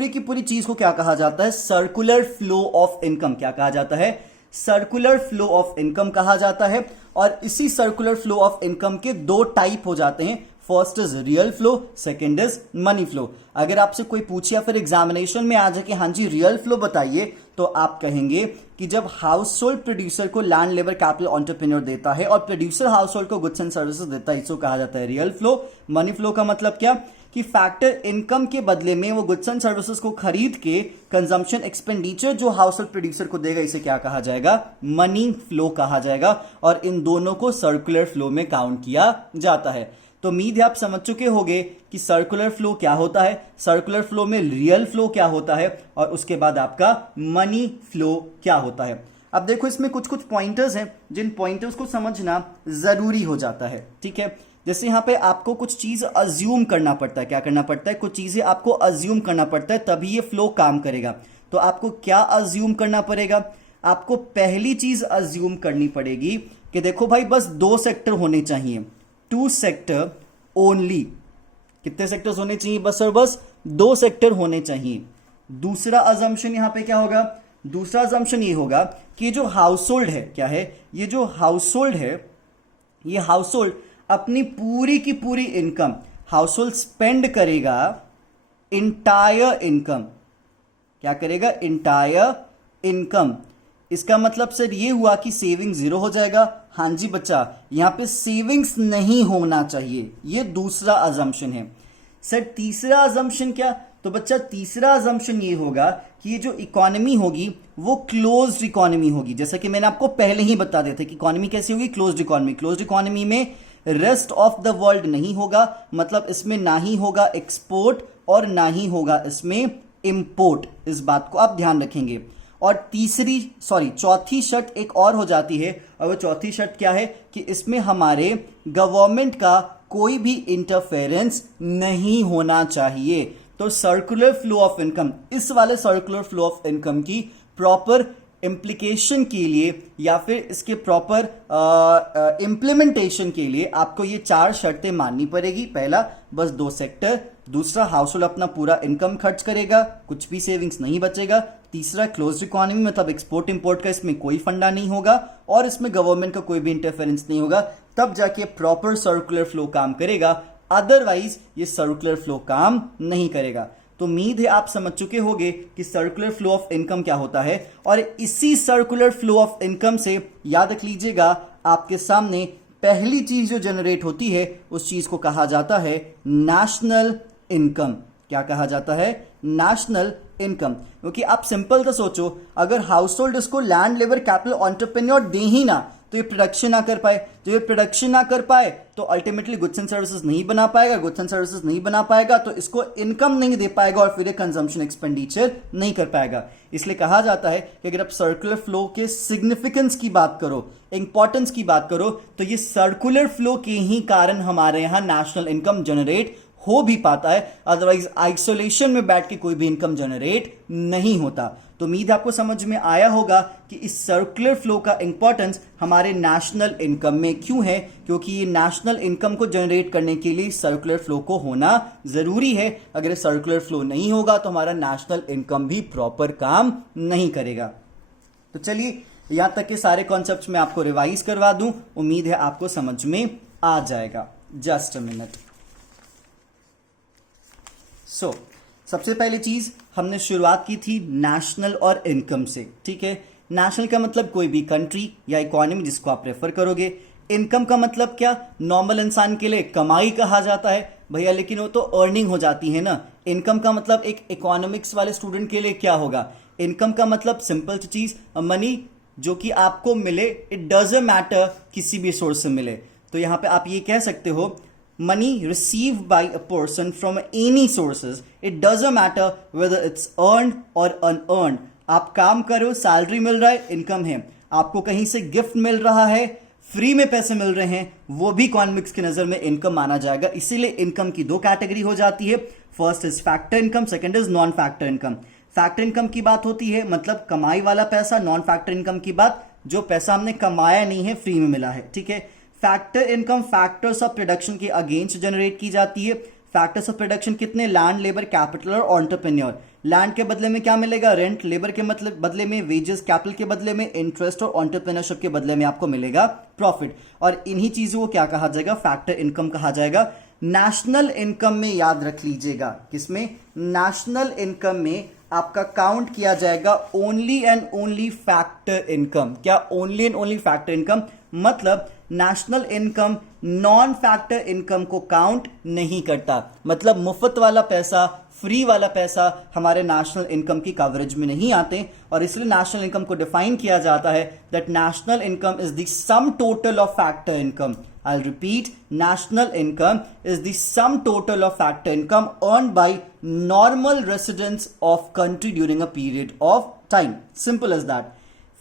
की पूरी चीज को क्या कहा जाता है, सर्कुलर फ्लो ऑफ इनकम। क्या कहा जाता है, सर्कुलर फ्लो ऑफ इनकम कहा जाता है। और इसी सर्कुलर फ्लो ऑफ इनकम के दो टाइप हो जाते हैं। First is real flow, second is money flow. अगर आपसे कोई पूछे या फिर एग्जामिनेशन में आ जाए कि हाँ जी रियल फ्लो बताइए, तो आप कहेंगे कि जब हाउस होल्ड प्रोड्यूसर को लैंड लेबर कैपिटल एंटरप्रेन्योर देता है और प्रोड्यूसर हाउस होल्ड को गुड्स एंड सर्विसेज देता है, इसको कहा जाता है रियल फ्लो। मनी फ्लो का मतलब क्या कि फैक्टर इनकम के बदले में वो गुड्स एंड सर्विसेज को खरीद के कंजम्पशन एक्सपेंडिचर जो हाउस होल्ड प्रोड्यूसर को देगा, इसे क्या कहा जाएगा, मनी फ्लो कहा जाएगा। और इन दोनों को सर्कुलर फ्लो में काउंट किया जाता है। तो उम्मीद है आप समझ चुके होंगे कि सर्कुलर फ्लो क्या होता है, सर्कुलर फ्लो में रियल फ्लो क्या होता है, और उसके बाद आपका मनी फ्लो क्या होता है। अब देखो इसमें कुछ कुछ पॉइंटर्स हैं जिन पॉइंटर्स को समझना जरूरी हो जाता है। ठीक है, जैसे यहां पे आपको कुछ चीज अज्यूम करना पड़ता है। क्या करना पड़ता है, कुछ चीजें आपको अज्यूम करना पड़ता है, तभी ये फ्लो काम करेगा। तो आपको क्या अज्यूम करना पड़ेगा, आपको पहली चीज अज्यूम करनी पड़ेगी कि देखो भाई बस दो सेक्टर होने चाहिए, 2 सेक्टर ओनली। कितने सेक्टर्स होने चाहिए, बस और बस 2 सेक्टर होने चाहिए। दूसरा अजम्पशन यहां पे क्या होगा, दूसरा अजम्पशन ये होगा कि जो हाउस होल्ड है, क्या है, ये जो हाउस होल्ड है, ये हाउस होल्ड अपनी पूरी की पूरी इनकम हाउस होल्ड स्पेंड करेगा, इंटायर इनकम। क्या करेगा, इंटायर इनकम। इसका मतलब सर ये हुआ कि सेविंग 0 हो जाएगा। हाँ जी बच्चा, यहां पे सेविंग्स नहीं होना चाहिए, ये दूसरा अजम्पशन है। सर तीसरा अजम्पशन क्या, तो बच्चा तीसरा अजम्पशन ये होगा कि ये जो इकोनॉमी होगी वो क्लोज्ड इकोनॉमी होगी। जैसा कि मैंने आपको पहले ही बता दिया था कि इकोनॉमी कैसी होगी, क्लोज्ड इकोनॉमी। क्लोज्ड इकोनॉमी में रेस्ट ऑफ द वर्ल्ड नहीं होगा, मतलब इसमें ना ही होगा एक्सपोर्ट और ना ही होगा इसमें इंपोर्ट। इस बात को आप ध्यान रखेंगे। और चौथी शर्त एक और हो जाती है, और वो चौथी शर्त क्या है कि इसमें हमारे गवर्नमेंट का कोई भी इंटरफेरेंस नहीं होना चाहिए। तो सर्कुलर फ्लो ऑफ इनकम, इस वाले सर्कुलर फ्लो ऑफ इनकम की प्रॉपर इम्प्लीकेशन के लिए या फिर इसके प्रॉपर इम्प्लीमेंटेशन के लिए आपको ये 4 शर्तें माननी पड़ेगी। पहला, बस 2 सेक्टर। दूसरा, हाउस होल्ड अपना पूरा इनकम खर्च करेगा, कुछ भी सेविंग्स नहीं बचेगा। तीसरा, क्लोज्ड इकोनॉमी, मतलब एक्सपोर्ट इंपोर्ट का इसमें कोई फंडा नहीं होगा और इसमें गवर्नमेंट का कोई भी इंटरफेरेंस नहीं होगा, तब जाके प्रॉपर सर्कुलर फ्लो काम करेगा। अदरवाइज ये सर्कुलर फ्लो काम नहीं करेगा। तो उम्मीद है आप समझ चुके होंगे कि सर्कुलर फ्लो ऑफ इनकम क्या होता है। और इसी सर्कुलर फ्लो ऑफ इनकम से याद रख लीजिएगा, आपके सामने पहली चीज जो जनरेट होती है उस चीज को कहा जाता है नेशनल इनकम। क्या कहा जाता है, नेशनल इनकम। क्योंकि आप सिंपल तो सोचो, अगर हाउस होल्ड इसको लैंड लेबर कैपिटल एंटरप्रेन्योर दे ही ना तो ये प्रोडक्शन ना कर पाए, तो ये प्रोडक्शन ना कर पाए तो अल्टीमेटली गुड्स एंड सर्विसेज नहीं बना पाएगा, गुड्स एंड सर्विसेज नहीं बना पाएगा तो इसको इनकम नहीं दे पाएगा और फिर ये कंजम्पशन एक्सपेंडिचर नहीं कर पाएगा। इसलिए कहा जाता है कि अगर आप सर्कुलर फ्लो के सिग्निफिकेंस की बात करो, इंपॉर्टेंस की बात करो, तो ये सर्कुलर फ्लो के ही कारण हमारे यहां नेशनल इनकम जनरेट हो भी पाता है। अदरवाइज आइसोलेशन में बैठ के कोई भी इनकम जनरेट नहीं होता। तो उम्मीद है आपको समझ में आया होगा कि इस सर्कुलर फ्लो का इंपॉर्टेंस हमारे नेशनल इनकम में क्यों है, क्योंकि ये नेशनल इनकम को जनरेट करने के लिए सर्कुलर फ्लो को होना जरूरी है। अगर सर्कुलर फ्लो नहीं होगा तो हमारा नेशनल इनकम भी प्रॉपर काम नहीं करेगा। तो चलिए यहां तक के सारे कॉन्सेप्ट्स मैं आपको रिवाइज करवा दूं, उम्मीद है आपको समझ में आ जाएगा। Just a minute. सबसे पहली चीज हमने शुरुआत की थी नेशनल और इनकम से, ठीक है। नेशनल का मतलब कोई भी कंट्री या इकोनॉमी जिसको आप प्रेफर करोगे। इनकम का मतलब क्या, नॉर्मल इंसान के लिए कमाई कहा जाता है भैया, लेकिन वो तो अर्निंग हो जाती है ना। इनकम का मतलब एक इकोनॉमिक्स वाले स्टूडेंट के लिए क्या होगा, इनकम का मतलब सिंपल चीज मनी जो कि आपको मिले, इट डजंट मैटर किसी भी सोर्स से मिले। तो यहां पे आप ये कह सकते हो money received by a person from any sources, it doesn't matter whether it's earned or unearned। आप काम करो, सैलरी मिल रहा है, इनकम है। आपको कहीं से गिफ्ट मिल रहा है, फ्री में पैसे मिल रहे हैं, वो भी इकोनॉमिक्स की नजर में इनकम माना जाएगा। इसीलिए इनकम की दो कैटेगरी हो जाती है, first is factor income, second is non factor income. Factor income की बात होती है मतलब कमाई वाला पैसा, नॉन फैक्टर इनकम की बात जो पैसा हमने कमाया नहीं है, फ्री में मिला है, ठीक है। Factor income factors of production के अगेंस्ट जनरेट की जाती है। फैक्टर्स ऑफ प्रोडक्शन कितने, लैंड, लेबर, कैपिटल और एंटरप्रेन्योर। लैंड के बदले में क्या मिलेगा, रेंट, लेबर के मतलब बदले में वेजेस, कैपिटल के बदले में इंटरेस्ट और एंटरप्रेन्योरशिप के बदले में आपको मिलेगा प्रॉफिट। और इन्हीं चीजों को क्या कहा जाएगा, फैक्टर इनकम कहा जाएगा। नेशनल इनकम में याद रख लीजिएगा, किसमें, नेशनल इनकम में आपका काउंट किया जाएगा only and only factor income. क्या, only and only factor income, मतलब national income non factor income को काउंट नहीं करता। मतलब मुफ्त वाला पैसा, फ्री वाला पैसा हमारे नेशनल इनकम की कवरेज में नहीं आते। और इसलिए नेशनल इनकम को डिफाइन किया जाता है that national income is the some total of factor income. I'll repeat, national income is the sum total of factor income earned by normal residents of country during a period of time. Simple as that.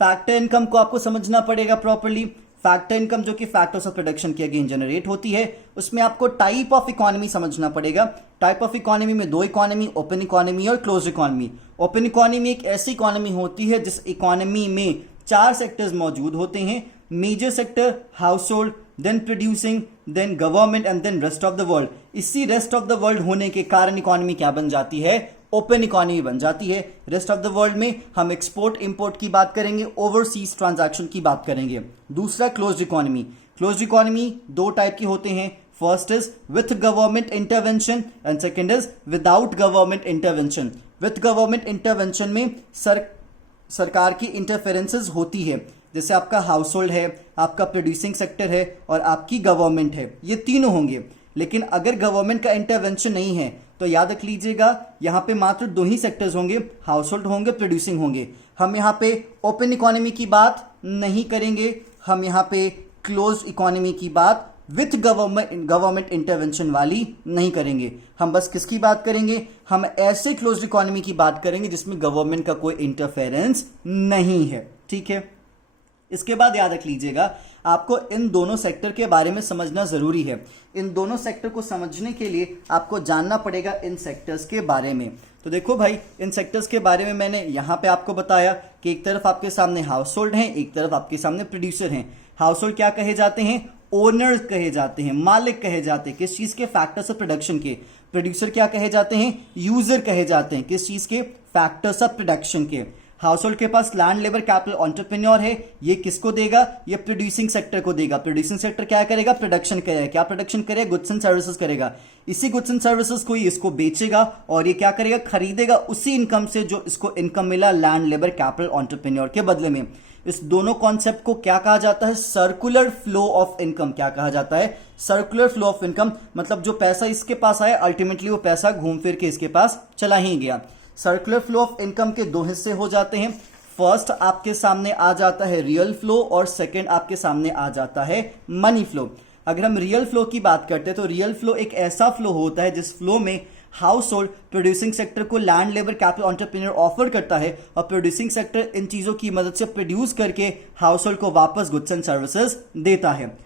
Factor income को आपको समझना पड़ेगा properly. Factor income जो कि factors of production के again generate होती है, उसमें आपको टाइप ऑफ इकोनॉमी समझना पड़ेगा। टाइप ऑफ इकोनॉमी में दो इकोनॉमी, ओपन इकोनॉमी और क्लोज इकोनॉमी। ओपन इकोनॉमी एक ऐसी इकोनॉमी होती है जिस इकोनॉमी में चार सेक्टर्स मौजूद होते हैं, major sector, household, then producing, then government and then rest of the world. इसी रेस्ट ऑफ द वर्ल्ड होने के कारण इकोनॉमी क्या बन जाती है, ओपन इकोनॉमी बन जाती है। रेस्ट ऑफ द वर्ल्ड में हम एक्सपोर्ट इंपोर्ट की बात करेंगे, ओवरसीज ट्रांजैक्शन की बात करेंगे। दूसरा क्लोज्ड इकोनॉमी। क्लोज्ड इकोनॉमी दो टाइप के होते हैं, first is with government intervention and second is without government intervention. With government intervention में सरकार की इंटरफेरेंसेस होती है, जैसे आपका हाउस होल्ड है, आपका प्रोड्यूसिंग सेक्टर है और आपकी गवर्नमेंट है, ये तीनों होंगे। लेकिन अगर गवर्नमेंट का इंटरवेंशन नहीं है तो याद रख लीजिएगा यहां पे मात्र दो ही सेक्टर्स होंगे, हाउस होल्ड होंगे, प्रोड्यूसिंग होंगे। हम यहां पे ओपन इकोनॉमी की बात नहीं करेंगे, हम यहां पे क्लोज्ड इकोनॉमी की बात विथ गवर्नमेंट इंटरवेंशन वाली नहीं करेंगे। हम बस किसकी बात करेंगे, हम ऐसे क्लोज्ड इकोनॉमी की बात करेंगे जिसमें गवर्नमेंट का कोई इंटरफेरेंस नहीं है, ठीक है। इसके बाद याद रख लीजिएगा आपको इन दोनों सेक्टर के बारे में समझना जरूरी है। इन दोनों सेक्टर को समझने के लिए आपको जानना पड़ेगा इन सेक्टर्स के बारे में। तो देखो भाई, इन सेक्टर्स के बारे में मैंने यहां पे आपको बताया कि एक तरफ आपके सामने हाउस होल्ड है, एक तरफ आपके सामने प्रोड्यूसर हैं। हाउस होल्ड क्या कहे जाते हैं, ओनर्स कहे जाते हैं, मालिक कहे जाते हैं, किस चीज के, फैक्टर्स ऑफ प्रोडक्शन के। प्रोड्यूसर क्या कहे जाते हैं, यूजर कहे जाते हैं, किस चीज के, फैक्टर्स ऑफ प्रोडक्शन के। हाउस होल्ड के पास लैंड, लेबर, कैपिटल, एंटरप्रेन्योर है, ये किसको देगा, ये प्रोड्यूसिंग सेक्टर को देगा। प्रोड्यूसिंग सेक्टर क्या करेगा, प्रोडक्शन करेगा। क्या प्रोडक्शन करेगा, गुड्स एंड सर्विसेज करेगा। इसी गुड्स एंड सर्विसेज को ही इसको बेचेगा और ये क्या करेगा, खरीदेगा उसी इनकम से जो इसको इनकम मिला लैंड, लेबर, कैपिटल, एंटरप्रेन्योर के बदले में। इस दोनों कॉन्सेप्ट को क्या कहा जाता है, सर्कुलर फ्लो ऑफ इनकम। क्या कहा जाता है, सर्कुलर फ्लो ऑफ इनकम। मतलब जो पैसा इसके पास आया अल्टीमेटली वो पैसा घूम फिर के इसके पास चला ही गया। सर्कुलर फ्लो ऑफ इनकम के दो हिस्से हो जाते हैं। फर्स्ट आपके सामने आ जाता है रियल फ्लो और सेकंड आपके सामने आ जाता है मनी फ्लो। अगर हम रियल फ्लो की बात करते हैं तो रियल फ्लो एक ऐसा फ्लो होता है जिस फ्लो में हाउस होल्ड प्रोड्यूसिंग सेक्टर को land, labour, capital, entrepreneur offer करता है और प्रोड्यूसिंग सेक्टर इन चीजों की मदद से प्रोड्यूस करके हाउस होल्ड को वापस गुड्स एंड सर्विसेज देता है।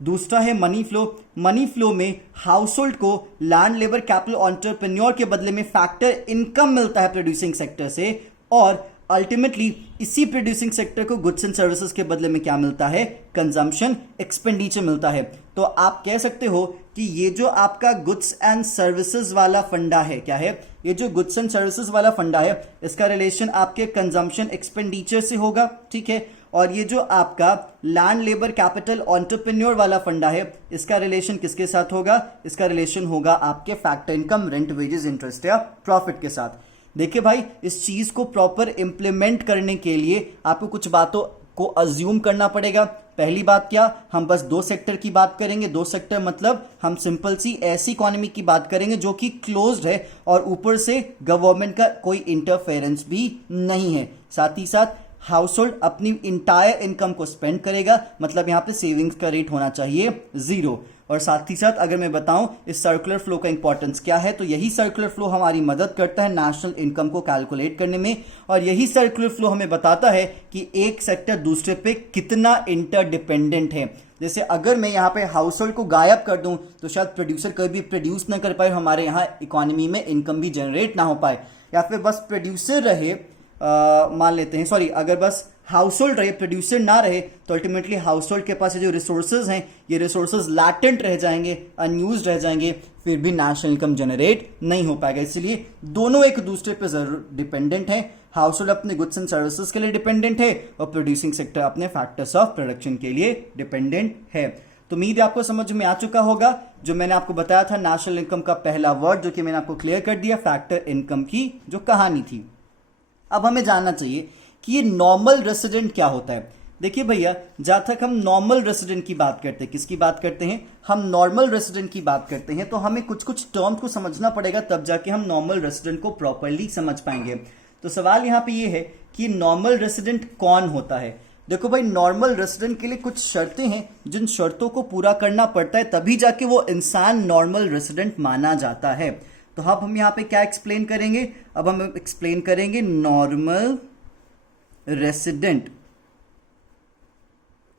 दूसरा है मनी फ्लो। मनी फ्लो में हाउस होल्ड को लैंड, लेबर, कैपिटल, एंटरप्रेन्योर के बदले में फैक्टर इनकम मिलता है प्रोड्यूसिंग सेक्टर से और अल्टीमेटली इसी प्रोड्यूसिंग सेक्टर को गुड्स एंड सर्विसेज के बदले में क्या मिलता है, कंजम्पशन एक्सपेंडिचर मिलता है। तो आप कह सकते हो कि ये जो आपका गुड्स एंड सर्विसेज वाला फंडा है, क्या है, ये जो गुड्स एंड सर्विसेज वाला फंडा है, इसका रिलेशन आपके कंजम्पशन एक्सपेंडिचर से होगा, ठीक है। और ये जो आपका लैंड लेबर कैपिटल एंटरप्रेन्योर वाला फंडा है, इसका रिलेशन किसके साथ होगा, इसका रिलेशन होगा आपके factor income, rent, wages, interest या प्रॉफिट के साथ। देखिए भाई, इस चीज को प्रॉपर इंप्लीमेंट करने के लिए आपको कुछ बातों को अज्यूम करना पड़ेगा। पहली बात क्या, हम बस दो सेक्टर की बात करेंगे। दो सेक्टर मतलब हम सिंपल सी ऐसी इकोनॉमी की बात करेंगे जो कि क्लोज्ड है और ऊपर से गवर्नमेंट का कोई इंटरफेरेंस भी नहीं है। साथ ही साथ हाउस होल्ड अपनी इंटायर इनकम को स्पेंड करेगा, मतलब यहां पे सेविंग्स का रेट होना चाहिए 0। और साथ ही साथ अगर मैं बताऊं इस सर्कुलर फ्लो का इंपॉर्टेंस क्या है, तो यही सर्कुलर फ्लो हमारी मदद करता है नेशनल इनकम को कैलकुलेट करने में। और यही सर्कुलर फ्लो हमें बताता है कि एक सेक्टर दूसरे पे कितना इंटरडिपेंडेंट है। जैसे अगर मैं यहाँ पे हाउस होल्ड को गायब कर दूं तो शायद प्रोड्यूसर कभी प्रोड्यूस ना कर पाए, हमारे यहाँ इकोनॉमी में इनकम भी जनरेट ना हो पाए। या फिर बस प्रोड्यूसर रहे, मान लेते हैं, सॉरी, अगर बस हाउस होल्ड रहे, प्रोड्यूसर ना रहे, तो अल्टीमेटली हाउस होल्ड के पास जो रिसोर्सेज हैं, ये रिसोर्सेज लैटेंट रह जाएंगे, अनयूज्ड रह जाएंगे, फिर भी नेशनल इनकम जनरेट नहीं हो पाएगा। इसलिए दोनों एक दूसरे पर जरूर डिपेंडेंट है। हाउस होल्ड अपने गुड्स एंड सर्विसेज के लिए डिपेंडेंट है और प्रोड्यूसिंग सेक्टर अपने फैक्टर्स ऑफ प्रोडक्शन के लिए डिपेंडेंट है। तो उम्मीद है आपको समझ में आ चुका होगा। जो मैंने आपको बताया था नेशनल इनकम का पहला वर्ड, जो कि मैंने आपको क्लियर कर दिया, फैक्टर इनकम की जो कहानी थी। अब हमें जानना चाहिए कि ये नॉर्मल रेसिडेंट क्या होता है। देखिए भैया, जहां तक हम नॉर्मल रेसिडेंट की बात करते हैं, किसकी बात करते हैं, हम नॉर्मल रेसिडेंट की बात करते हैं, तो हमें कुछ कुछ टर्म्स को समझना पड़ेगा, तब जाके हम नॉर्मल रेसिडेंट को प्रॉपरली समझ पाएंगे। तो सवाल यहां पे ये है कि नॉर्मल रेसिडेंट कौन होता है। देखो भाई, नॉर्मल रेसिडेंट के लिए कुछ शर्तें हैं, जिन शर्तों को पूरा करना पड़ता है तभी जाके वो इंसान नॉर्मल रेसिडेंट माना जाता है। तो अब हम यहाँ पे क्या एक्सप्लेन करेंगे, अब हम एक्सप्लेन करेंगे नॉर्मल रेसिडेंट,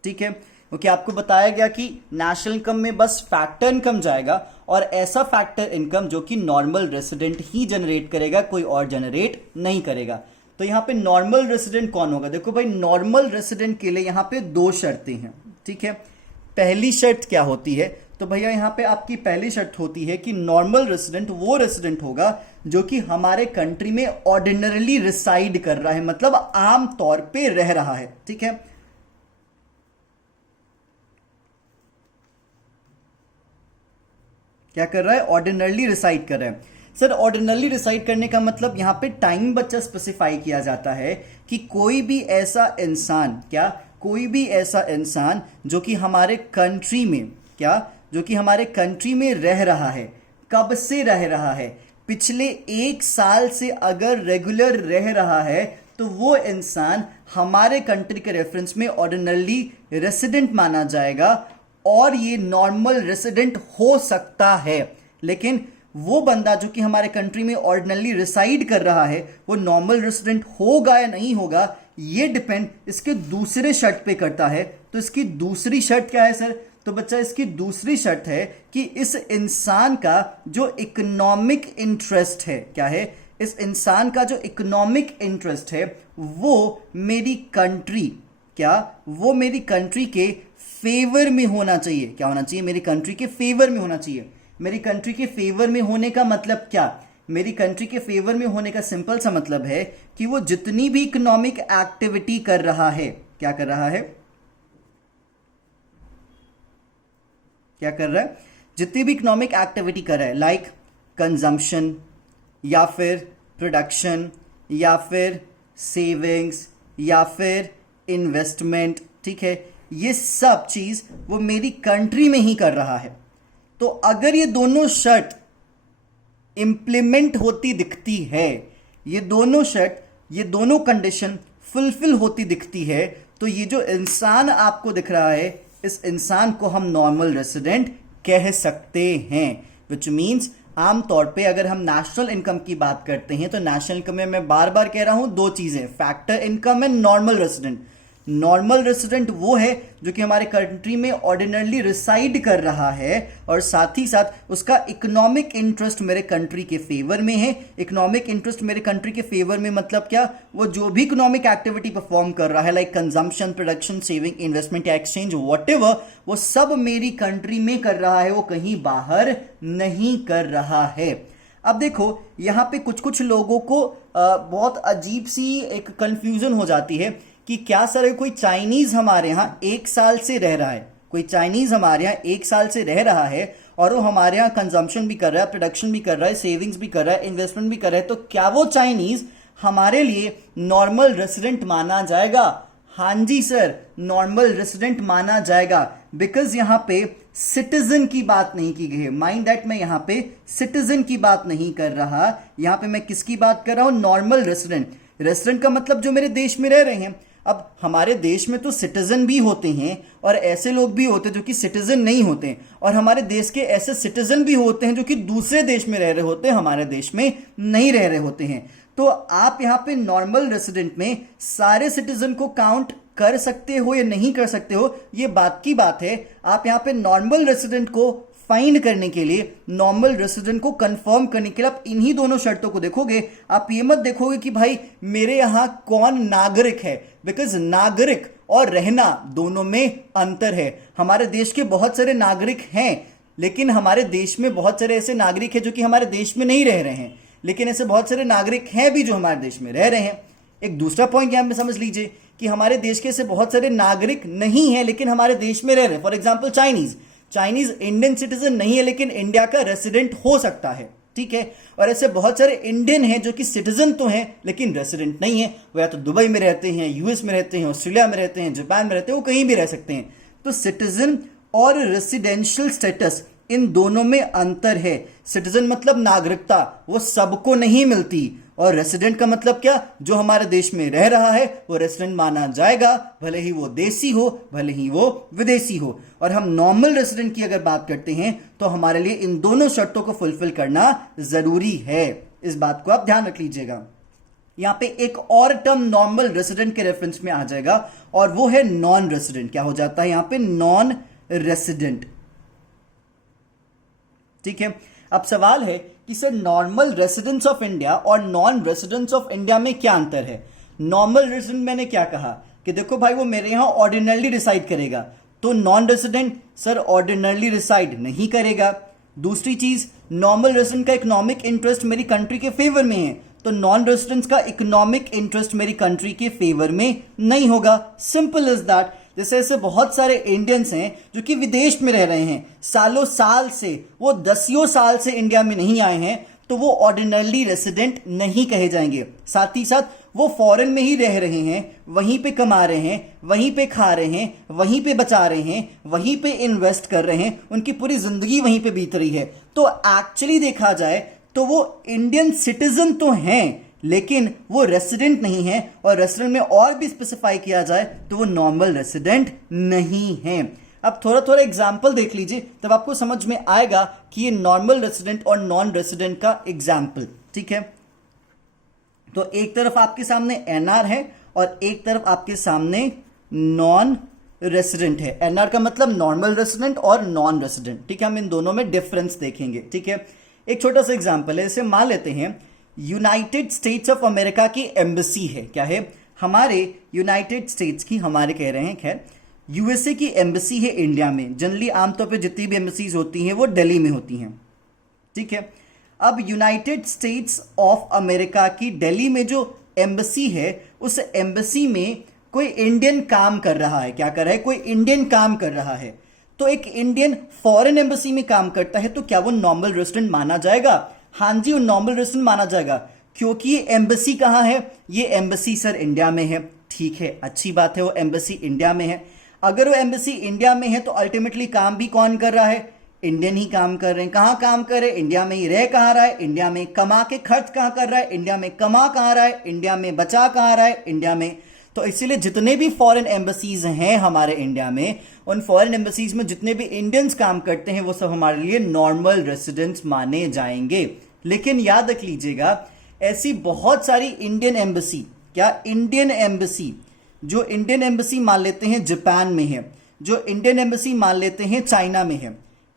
ठीक है। क्योंकि आपको बताया गया कि नेशनल इनकम में बस फैक्टर इनकम जाएगा और ऐसा फैक्टर इनकम जो कि नॉर्मल रेसिडेंट ही जनरेट करेगा, कोई और जनरेट नहीं करेगा। तो यहां पे नॉर्मल रेसिडेंट कौन होगा। देखो भाई, नॉर्मल रेसिडेंट के लिए यहां पे दो शर्तें हैं, ठीक है। पहली शर्त क्या होती है, तो भैया यहाँ पे आपकी पहली शर्त होती है कि नॉर्मल रेसिडेंट वो रेसिडेंट होगा जो कि हमारे कंट्री में ऑर्डिनरली रिसाइड कर रहा है, मतलब आम तौर पे रह रहा है, ठीक है। क्या कर रहा है, ऑर्डिनरली रिसाइड कर रहा है। सर, ऑर्डिनरली रिसाइड करने का मतलब यहां पे टाइम बच्चा स्पेसिफाई किया जाता है कि कोई भी ऐसा इंसान, क्या, कोई भी ऐसा इंसान जो कि हमारे कंट्री में, क्या, जो कि हमारे कंट्री में रह रहा है, कब से रह रहा है, पिछले 1 साल से अगर रेगुलर रह रहा है, तो वो इंसान हमारे कंट्री के रेफरेंस में ऑर्डिनरली रेसिडेंट माना जाएगा और ये नॉर्मल रेसिडेंट हो सकता है। लेकिन वो बंदा जो कि हमारे कंट्री में ऑर्डिनरली रिसाइड कर रहा है, वो नॉर्मल रेसिडेंट होगा या नहीं होगा, ये डिपेंड इसके दूसरे शर्त पे करता है। तो इसकी दूसरी शर्त क्या है सर, तो बच्चा इसकी दूसरी शर्त है कि इस इंसान का जो इकोनॉमिक इंटरेस्ट है, क्या है, इस इंसान का जो इकोनॉमिक इंटरेस्ट है वो मेरी कंट्री, क्या, वो मेरी कंट्री के फेवर में होना चाहिए। क्या होना चाहिए, मेरी कंट्री के फेवर में होना चाहिए। मेरी कंट्री के फेवर में होने का मतलब क्या, मेरी कंट्री के फेवर में होने का सिंपल सा मतलब है कि वो जितनी भी इकोनॉमिक एक्टिविटी कर रहा है, क्या कर रहा है, क्या कर रहा है, जितनी भी इकोनॉमिक एक्टिविटी कर रहा है, लाइक कंजम्पशन या फिर प्रोडक्शन या फिर सेविंग्स या फिर इन्वेस्टमेंट, ठीक है, ये सब चीज वो मेरी कंट्री में ही कर रहा है। तो अगर ये दोनों शर्त इंप्लीमेंट होती दिखती है, ये दोनों शर्त, ये दोनों कंडीशन फुलफिल होती दिखती है, तो ये जो इंसान आपको दिख रहा है, इस इंसान को हम नॉर्मल रेसिडेंट कह सकते हैं। विच मीन्स आमतौर पे अगर हम नेशनल इनकम की बात करते हैं तो नेशनल इनकम में मैं बार बार कह रहा हूं दो चीजें, factor income and normal resident. Normal resident वो है जो कि हमारे कंट्री में ऑर्डिनरली रिसाइड कर रहा है और साथ ही साथ उसका इकोनॉमिक इंटरेस्ट मेरे कंट्री के फेवर में है। इकोनॉमिक इंटरेस्ट मेरे कंट्री के फेवर में मतलब क्या, वो जो भी इकोनॉमिक एक्टिविटी परफॉर्म कर रहा है like consumption, production, saving, investment या एक्सचेंज व्हाटएवर, वो सब मेरी कंट्री में कर रहा है, वो कहीं बाहर नहीं कर रहा है। अब देखो यहां पे कुछ कुछ लोगों को बहुत अजीब सी एक कंफ्यूजन हो जाती है कि क्या सर कोई चाइनीज हमारे यहाँ 1 साल से रह रहा है, कोई चाइनीज हमारे यहाँ 1 साल से रह रहा है और वो हमारे यहाँ कंजम्पशन भी कर रहा है, प्रोडक्शन भी कर रहा है, सेविंग्स भी कर रहा है, इन्वेस्टमेंट भी कर रहा है, तो क्या वो चाइनीज हमारे लिए नॉर्मल रेसिडेंट माना जाएगा? हाँ जी सर, नॉर्मल रेसिडेंट माना जाएगा, बिकॉज यहां पे सिटीजन की बात नहीं की गई है। माइंड दैट, मैं यहां पे सिटीजन की बात नहीं कर रहा, यहां पे मैं किसकी बात कर रहा हूं? Normal resident. रेसिडेंट का मतलब जो मेरे देश में रह रहे हैं। अब हमारे देश में तो सिटीजन भी होते हैं और ऐसे लोग भी होते हैं जो कि सिटीजन नहीं होते हैं, और हमारे देश के ऐसे सिटीजन भी होते हैं जो कि दूसरे देश में रह रहे होते हैं, हमारे देश में नहीं रह रहे होते हैं। तो आप यहां पे नॉर्मल रेसिडेंट में सारे सिटीजन को काउंट कर सकते हो या नहीं कर सकते हो, ये बात की बात है। आप यहां पे नॉर्मल रेसिडेंट को फाइंड करने के लिए, नॉर्मल रेसिडेंट को कंफर्म करने के लिए आप इन्हीं दोनों शर्तों को देखोगे। आप ये मत देखोगे कि भाई मेरे यहां कौन नागरिक है, बिकॉज नागरिक और रहना दोनों में अंतर है। हमारे देश के बहुत सारे नागरिक हैं, लेकिन हमारे देश में बहुत सारे ऐसे नागरिक हैं जो कि हमारे देश में नहीं रह रहे हैं, लेकिन ऐसे बहुत सारे नागरिक हैं भी जो हमारे देश में रह रहे हैं। एक दूसरा पॉइंट यहां पे समझ लीजिए कि हमारे देश के ऐसे बहुत सारे नागरिक नहीं है लेकिन हमारे देश में रह रहे हैं। For example Chinese Indian citizen नहीं है लेकिन इंडिया का रेसिडेंट हो सकता है, ठीक है। और ऐसे बहुत सारे इंडियन हैं जो कि सिटीजन तो हैं लेकिन रेसिडेंट नहीं है, वो या तो दुबई में रहते हैं, यूएस में रहते हैं, ऑस्ट्रेलिया में रहते हैं, जापान में रहते हैं, वो कहीं भी रह सकते हैं। तो सिटीजन और रेसिडेंशियल स्टेटस, इन दोनों में अंतर है। सिटीजन मतलब नागरिकता, वो सबको नहीं मिलती, और रेसिडेंट का मतलब क्या, जो हमारे देश में रह रहा है वो रेसिडेंट माना जाएगा, भले ही वो देसी हो भले ही वो विदेशी हो। और हम नॉर्मल रेसिडेंट की अगर बात करते हैं तो हमारे लिए इन दोनों शर्तों को फुलफिल करना जरूरी है। इस बात को आप ध्यान रख लीजिएगा। यहां पे एक और टर्म नॉर्मल रेसिडेंट के रेफरेंस में आ जाएगा और वो है नॉन रेसिडेंट। क्या हो जाता है यहां पे? नॉन रेसिडेंट, ठीक है। अब सवाल है कि sir normal residence of India और नॉन रेसिडेंस ऑफ इंडिया में क्या अंतर है? नॉर्मल रेसिडेंट मैंने क्या कहा कि देखो भाई वो मेरे यहां ऑर्डिनरली रिसाइड करेगा, तो non resident sir ordinarily reside नहीं करेगा। दूसरी चीज, नॉर्मल रेसिडेंट का इकोनॉमिक इंटरेस्ट मेरी कंट्री के फेवर में है, तो नॉन रेसिडेंट का इकोनॉमिक इंटरेस्ट मेरी कंट्री के फेवर में नहीं होगा। Simple is that. जैसे ऐसे बहुत सारे इंडियंस हैं जो कि विदेश में रह रहे हैं, सालों साल से, वो दसियों साल से इंडिया में नहीं आए हैं, तो वो ऑर्डिनरली रेसिडेंट नहीं कहे जाएंगे। साथ ही साथ वो फॉरेन में ही रह रहे हैं, वहीं पे कमा रहे हैं, वहीं पे खा रहे हैं, वहीं पे बचा रहे हैं, वहीं पे इन्वेस्ट कर रहे हैं, उनकी पूरी जिंदगी वहीं पे बीत रही है। तो एक्चुअली देखा जाए तो वो इंडियन सिटीजन तो हैं लेकिन वो रेसिडेंट नहीं है, और रेसिडेंट में और भी स्पेसिफाई किया जाए तो वो नॉर्मल रेसिडेंट नहीं है। अब थोड़ा थोड़ा एग्जाम्पल देख लीजिए, तब आपको समझ में आएगा कि ये नॉर्मल रेसिडेंट और नॉन रेसिडेंट का एग्जाम्पल, ठीक है। तो एक तरफ आपके सामने एनआर है और एक तरफ आपके सामने नॉन रेसिडेंट है। एनआर का मतलब नॉर्मल रेसिडेंट और नॉन रेसिडेंट, ठीक है। हम इन दोनों में डिफरेंस देखेंगे, ठीक है। एक छोटा सा एग्जाम्पल है, इसे मान लेते हैं यूनाइटेड स्टेट्स ऑफ अमेरिका की एम्बेसी है। क्या है? हमारे यूनाइटेड स्टेट्स की, हमारे कह रहे हैं, खैर यूएसए की एम्बेसी है इंडिया में। जनरली आमतौर पे जितनी भी एम्बेसीज होती हैं वो दिल्ली में होती हैं, ठीक है। अब यूनाइटेड स्टेट्स ऑफ अमेरिका की दिल्ली में जो एम्बेसी है, उस एम्बेसी में कोई इंडियन काम कर रहा है। क्या कर रहा है? कोई इंडियन काम कर रहा है। तो एक इंडियन फॉरेन एम्बेसी में काम करता है, तो क्या वो नॉर्मल रेसिडेंट माना जाएगा? हाँ जी, वो नॉर्मल रेसिडेंट माना जाएगा, क्योंकि ये एम्बेसी कहाँ है? ये एम्बेसी सर इंडिया में है, ठीक है, अच्छी बात है, वो एम्बेसी इंडिया में है। अगर वो एम्बेसी इंडिया में है तो अल्टीमेटली काम भी कौन कर रहा है? इंडियन ही काम कर रहे हैं। कहाँ काम कर रहे हैं? इंडिया में ही। रह कहाँ रहा है? इंडिया में। कमा के खर्च कहाँ कर रहा है? इंडिया में। कमा कहाँ रहा है? इंडिया में। बचा कहाँ रहा है? इंडिया में। तो इसीलिए जितने भी फॉरेन एम्बेसीज हैं हमारे इंडिया में, उन फॉरेन एम्बेसीज में जितने भी इंडियंस काम करते हैं वो सब हमारे लिए नॉर्मल रेसिडेंट्स माने जाएंगे। लेकिन याद रख लीजिएगा, ऐसी बहुत सारी इंडियन एम्बेसी, क्या इंडियन एम्बेसी जो इंडियन एम्बेसी मान लेते हैं जापान में है, जो इंडियन एम्बेसी मान लेते हैं चाइना में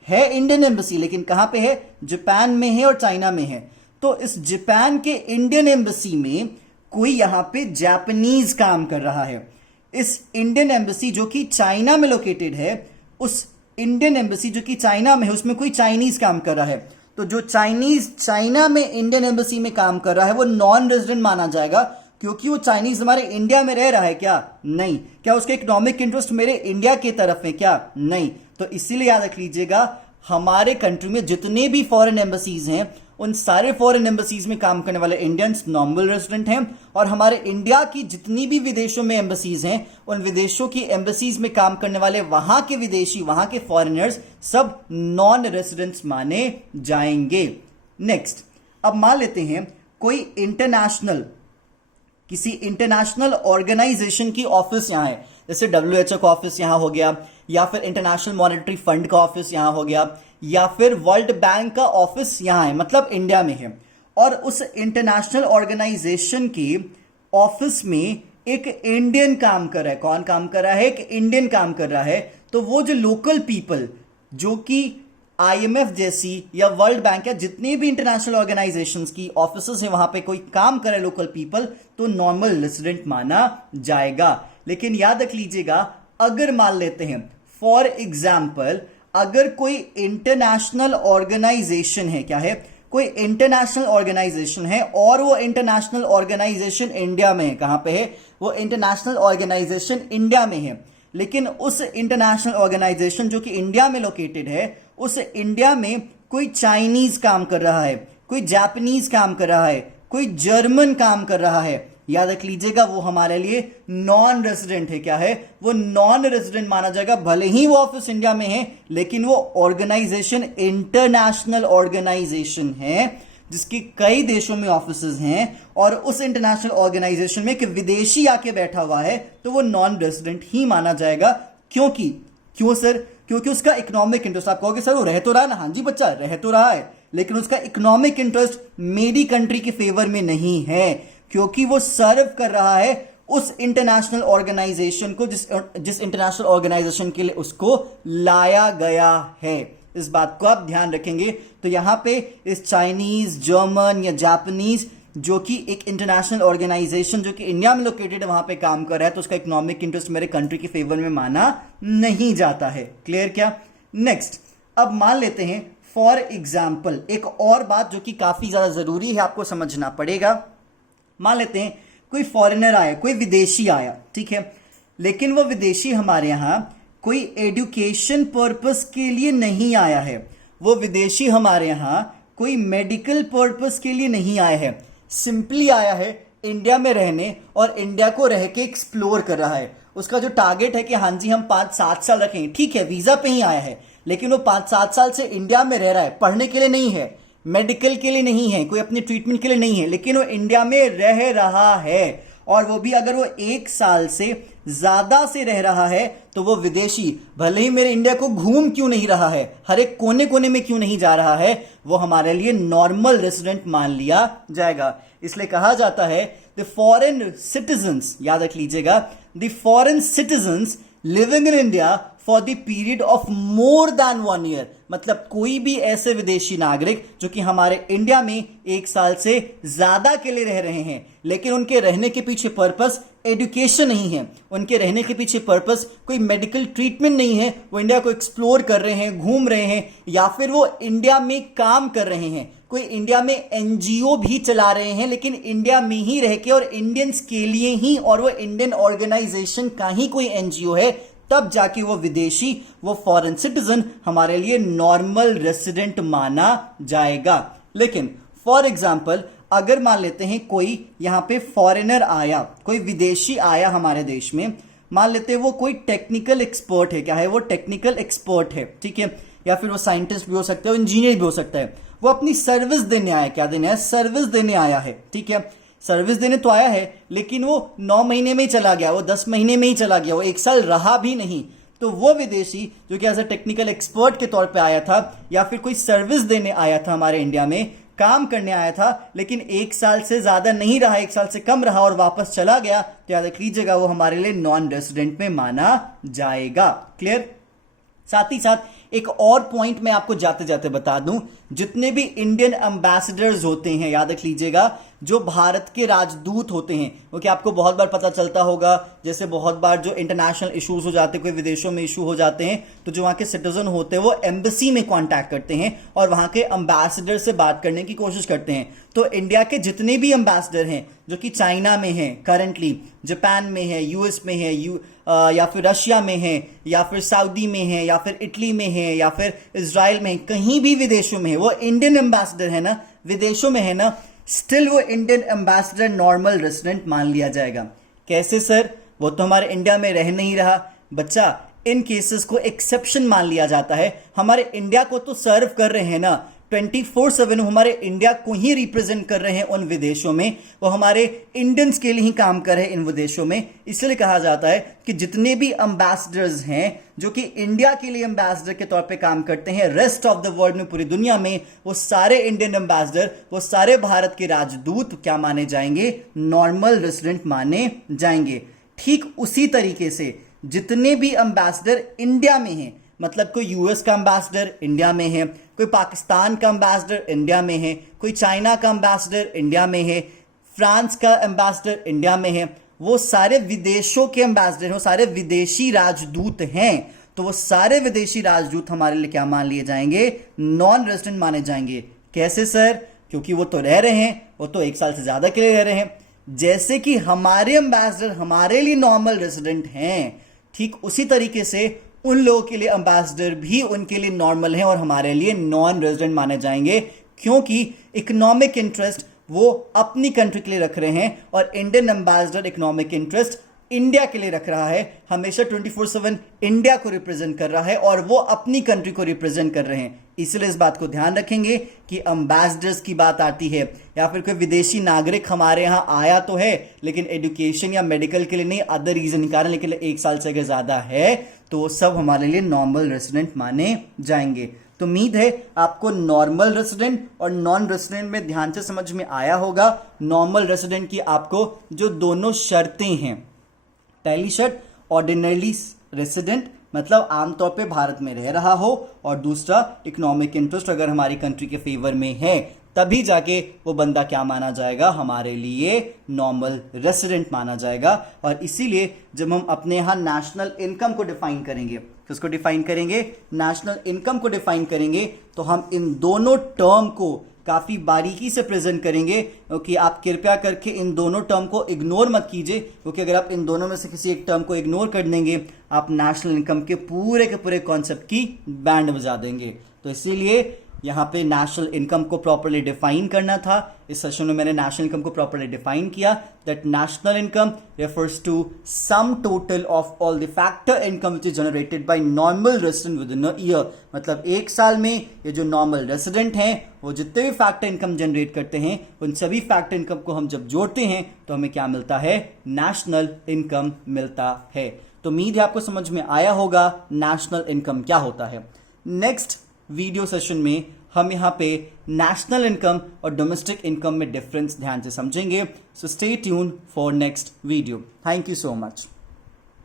है इंडियन एम्बेसी, लेकिन कहां पे है? जापान में है और चाइना में है। तो इस जापान के इंडियन एम्बेसी में कोई यहां पे जापानीज काम कर रहा है। इस इंडियन एम्बेसी जो कि चाइना में लोकेटेड है, उस इंडियन एम्बेसी जो कि चाइना में है, उसमें कोई चाइनीज काम कर रहा है। तो जो चाइनीज चाइना में इंडियन एम्बेसी में काम कर रहा है वो नॉन रेजिडेंट माना जाएगा, क्योंकि वो चाइनीज हमारे इंडिया में रह रहा है क्या? नहीं। क्या उसका इकोनॉमिक इंटरेस्ट मेरे इंडिया की तरफ है क्या? नहीं। तो इसीलिए याद रख लीजिएगा, हमारे कंट्री में जितने भी फॉरेन एम्बेसीज हैं, उन सारे फॉरेन एम्बेसीज में काम करने वाले इंडियंस नॉर्मल रेजिडेंट हैं, और हमारे इंडिया की जितनी भी विदेशों में एम्बेसीज हैं, उन विदेशों की एम्बेसीज में काम करने वाले वहां के विदेशी, वहां के फॉरेनर्स सब नॉन रेजिडेंट्स माने जाएंगे। नेक्स्ट, अब मान लेते हैं कोई इंटरनेशनल, किसी इंटरनेशनल ऑर्गेनाइजेशन की ऑफिस यहां है, जैसे WHO का ऑफिस यहां हो गया, या फिर इंटरनेशनल मॉनेटरी फंड का ऑफिस यहां हो गया, या फिर वर्ल्ड बैंक का ऑफिस यहां है, मतलब इंडिया में है। और उस इंटरनेशनल ऑर्गेनाइजेशन की ऑफिस में एक इंडियन काम कर रहा है। कौन काम कर रहा है? एक इंडियन काम कर रहा है। तो वो जो लोकल पीपल, जो कि IMF जैसी या वर्ल्ड बैंक या जितनी भी इंटरनेशनल ऑर्गेनाइजेशंस की ऑफिसेज हैं, वहां पे कोई काम करे लोकल पीपल, तो नॉर्मल रेजिडेंट माना जाएगा। लेकिन याद रख लीजिएगा, अगर मान लेते हैं फॉर एग्जाम्पल, अगर कोई इंटरनेशनल ऑर्गेनाइजेशन है, क्या है? कोई इंटरनेशनल ऑर्गेनाइजेशन है, और वो इंटरनेशनल ऑर्गेनाइजेशन इंडिया में है। कहां पे है? वो इंटरनेशनल ऑर्गेनाइजेशन इंडिया में है, लेकिन उस इंटरनेशनल ऑर्गेनाइजेशन जो कि इंडिया में लोकेटेड है, उस इंडिया में कोई चाइनीज काम कर रहा है, कोई जापानीज काम कर रहा है, कोई जर्मन काम कर रहा है। याद रख लीजिएगा, वो हमारे लिए नॉन रेजिडेंट है। क्या है? वो नॉन रेजिडेंट माना जाएगा, भले ही वो ऑफिस इंडिया में है, लेकिन वो ऑर्गेनाइजेशन इंटरनेशनल ऑर्गेनाइजेशन है, जिसकी कई देशों में ऑफिसेज हैं, और उस इंटरनेशनल ऑर्गेनाइजेशन में एक विदेशी आके बैठा हुआ है, तो वो नॉन रेजिडेंट ही माना जाएगा। क्यों सर? क्योंकि उसका इकोनॉमिक इंटरेस्ट, आप कहोगे सर वो रह तो रहा है ना। हाँ जी बच्चा, रह तो रहा है, लेकिन उसका इकोनॉमिक इंटरेस्ट मेरी कंट्री के फेवर में नहीं है, क्योंकि वो सर्व कर रहा है उस इंटरनेशनल ऑर्गेनाइजेशन को, जिस इंटरनेशनल ऑर्गेनाइजेशन के लिए उसको लाया गया है। इस बात को आप ध्यान रखेंगे। तो यहां पे इस चाइनीज, जर्मन या जापानीज, जो कि एक इंटरनेशनल ऑर्गेनाइजेशन जो कि इंडिया में लोकेटेड है, वहां पे काम कर रहा है, तो उसका इकोनॉमिक इंटरेस्ट मेरे कंट्री के फेवर में माना नहीं जाता है। क्लियर क्या? नेक्स्ट, अब मान लेते हैं फॉर एग्जाम्पल एक और बात जो कि काफी ज्यादा जरूरी है, आपको समझना पड़ेगा। मान लेते हैं कोई फॉरेनर आया, कोई विदेशी आया, ठीक है, लेकिन वो विदेशी हमारे यहां कोई एजुकेशन पर्पस के लिए नहीं आया है। वो विदेशी हमारे यहां कोई मेडिकल पर्पस के लिए नहीं आया है, सिंपली आया है इंडिया में रहने, और इंडिया को रह के एक्सप्लोर कर रहा है। उसका जो टारगेट है कि हाँ जी हम 5-7 साल रखेंगे, ठीक है, वीजा पे ही आया है, लेकिन वो 5-7 साल से इंडिया में रह रहा है, पढ़ने के लिए नहीं है, मेडिकल के लिए नहीं है, कोई अपनी ट्रीटमेंट के लिए नहीं है, लेकिन वो इंडिया में रह रहा है। और वो भी अगर वो 1 साल से ज्यादा से रह रहा है, तो वो विदेशी भले ही मेरे इंडिया को घूम क्यों नहीं रहा है, हर एक कोने कोने में क्यों नहीं जा रहा है, वो हमारे लिए नॉर्मल रेजिडेंट मान लिया जाएगा। इसलिए कहा जाता है द फॉरेन सिटीजन्स, याद रख लीजिएगा, the foreign citizens living in India for the period of more than 1 year, मतलब कोई भी ऐसे विदेशी नागरिक जो कि हमारे इंडिया में 1 साल से ज्यादा के लिए रह रहे हैं, लेकिन उनके रहने के पीछे पर्पस एजुकेशन नहीं है, उनके रहने के पीछे पर्पस कोई मेडिकल ट्रीटमेंट नहीं है, वो इंडिया को एक्सप्लोर कर रहे हैं, घूम रहे हैं, या फिर वो इंडिया में काम कर रहे हैं, कोई इंडिया में NGO भी चला रहे हैं, लेकिन इंडिया में ही रह के और इंडियंस के लिए ही, और वो इंडियन ऑर्गेनाइजेशन का ही कोई NGO है, तब जाके वो विदेशी, वो फॉरेन सिटीजन हमारे लिए नॉर्मल रेसिडेंट माना जाएगा। लेकिन फॉर एग्जाम्पल अगर मान लेते हैं कोई यहां पे फॉरेनर आया, कोई विदेशी आया हमारे देश में, मान लेते हैं वो कोई टेक्निकल एक्सपर्ट है, क्या है वो? टेक्निकल एक्सपर्ट है, ठीक है, या फिर वो साइंटिस्ट भी हो सकता है, वो इंजीनियर भी हो सकता है, वो अपनी सर्विस देने आया, क्या देने आया? सर्विस देने आया है, ठीक है, सर्विस देने तो आया है, लेकिन वो 9 महीने में ही चला गया, वो 10 महीने में ही चला गया, वो 1 साल रहा भी नहीं, तो वो विदेशी जो कि एज ए टेक्निकल एक्सपर्ट के तौर पे आया था, या फिर कोई सर्विस देने आया था हमारे इंडिया में, काम करने आया था, लेकिन 1 साल से ज्यादा नहीं रहा, 1 साल से कम रहा और वापस चला गया, तो याद रख लीजिएगा वो हमारे लिए नॉन रेसिडेंट में माना जाएगा। क्लियर? साथ ही साथ एक और पॉइंट मैं आपको जाते जाते बता दूं, जितने भी इंडियन एम्बेसडर्स होते हैं, याद रख लीजिएगा, जो भारत के राजदूत होते हैं, क्योंकि आपको बहुत बार पता चलता होगा, जैसे बहुत बार जो इंटरनेशनल इश्यूज हो जाते हैं, कोई विदेशों में इशू हो जाते हैं, तो जो वहां के सिटीजन होते हैं वो एम्बेसी में कांटेक्ट करते हैं और वहां के एम्बेसडर से बात करने की कोशिश करते हैं। तो इंडिया के जितने भी एम्बेसडर हैं जो कि चाइना में हैं करंटली, जापान में है, यूएस में है, या फिर रशिया में है, या फिर सऊदी में है, या फिर इटली में है, या फिर इजराइल में है, कहीं भी विदेशों में है, वो इंडियन एम्बेसडर है ना, विदेशों में है ना, स्टिल वो इंडियन एम्बेसडर नॉर्मल रेसिडेंट मान लिया जाएगा। कैसे सर? वो तो हमारे इंडिया में रह नहीं रहा बच्चा, इन केसेस को एक्सेप्शन मान लिया जाता है। हमारे इंडिया को तो सर्व कर रहे हैं ना, 24/7 हमारे इंडिया को ही रिप्रेजेंट कर रहे हैं उन विदेशों में, वो हमारे इंडियंस के लिए ही काम कर रहे हैं इन विदेशों में। इसलिए कहा जाता है कि जितने भी एम्बेसडर्स हैं जो कि इंडिया के लिए एम्बेसडर के तौर पे काम करते हैं रेस्ट ऑफ द वर्ल्ड में, पूरी दुनिया में, वो सारे इंडियन एम्बेसडर, वो सारे भारत के राजदूत क्या माने जाएंगे? नॉर्मल रेसिडेंट माने जाएंगे। ठीक उसी तरीके से जितने भी एम्बेसडर इंडिया में हैं, मतलब कोई यूएस का एम्बेसडर इंडिया में है, कोई पाकिस्तान का एम्बेसडर इंडिया में है, कोई चाइना का एम्बेसडर इंडिया में है, फ्रांस का एम्बेसडर इंडिया में है, वो सारे विदेशों के एम्बेसडर हैं, वो सारे विदेशी राजदूत हैं। तो वो सारे विदेशी राजदूत हमारे लिए क्या मान लिए जाएंगे? नॉन रेजिडेंट माने जाएंगे। कैसे सर? क्योंकि वो तो रह रहे हैं, वो तो 1 साल से ज्यादा के लिए रह रहे हैं। जैसे कि हमारे एम्बेसडर हमारे लिए नॉर्मल रेजिडेंट हैं, ठीक उसी तरीके से उन लोगों के लिए एम्बेसडर भी उनके लिए नॉर्मल हैं और हमारे लिए नॉन रेजिडेंट माने जाएंगे, क्योंकि इकोनॉमिक इंटरेस्ट वो अपनी कंट्री के लिए रख रहे हैं और Indian ambassador economic interest India के लिए रख रहा है, हमेशा 24/7 इंडिया को रिप्रेजेंट कर रहा है और वो अपनी कंट्री को रिप्रेजेंट कर रहे हैं। इसलिए इस बात को ध्यान रखेंगे कि एम्बेसडर्स की बात आती है या फिर कोई विदेशी नागरिक हमारे यहाँ आया तो है, लेकिन एजुकेशन या मेडिकल के लिए नहीं, अदर रीजन के कारण, लेकिन 1 साल से अगर ज्यादा है तो वो सब हमारे लिए नॉर्मल रेसिडेंट माने जाएंगे। तो उम्मीद है आपको नॉर्मल रेसिडेंट और नॉन रेसिडेंट में ध्यान से समझ में आया होगा। नॉर्मल रेसिडेंट की आपको जो दोनों शर्तें हैं, पहली शर्त ऑर्डिनरी रेसिडेंट, मतलब आमतौर पे भारत में रह रहा हो, और दूसरा इकोनॉमिक इंटरेस्ट अगर हमारी कंट्री के फेवर में है, तभी जाके वो बंदा क्या माना जाएगा? हमारे लिए नॉर्मल रेसिडेंट माना जाएगा। और इसीलिए जब हम अपने यहाँ नेशनल इनकम को डिफाइन करेंगे, किसको डिफाइन करेंगे? नेशनल इनकम को डिफाइन करेंगे, तो हम इन दोनों टर्म को काफी बारीकी से प्रेजेंट करेंगे, क्योंकि आप कृपया करके इन दोनों टर्म को इग्नोर मत कीजिए, क्योंकि अगर आप इन दोनों में से किसी एक टर्म को इग्नोर कर देंगे, आप नेशनल इनकम के पूरे कॉन्सेप्ट की बैंड बजा देंगे। तो इसीलिए यहाँ पे नेशनल इनकम को प्रॉपर्ली डिफाइन करना था। इस सेशन में मैंने नेशनल इनकम को प्रॉपर्ली डिफाइन किया, that national income refers to sum total of all the factor income which is generated by normal resident within a year. मतलब 1 साल में ये जो नॉर्मल रेसिडेंट हैं वो जितने भी फैक्टर इनकम जनरेट करते हैं, उन सभी फैक्टर इनकम को हम जब जोड़ते हैं तो हमें क्या मिलता है? नेशनल इनकम मिलता है। तो उम्मीद है आपको समझ में आया होगा नेशनल इनकम क्या होता है। नेक्स्ट वीडियो सेशन में हम यहाँ पे नेशनल इनकम और डोमेस्टिक इनकम में डिफरेंस ध्यान से समझेंगे। So stay tune for next video. Thank you so much.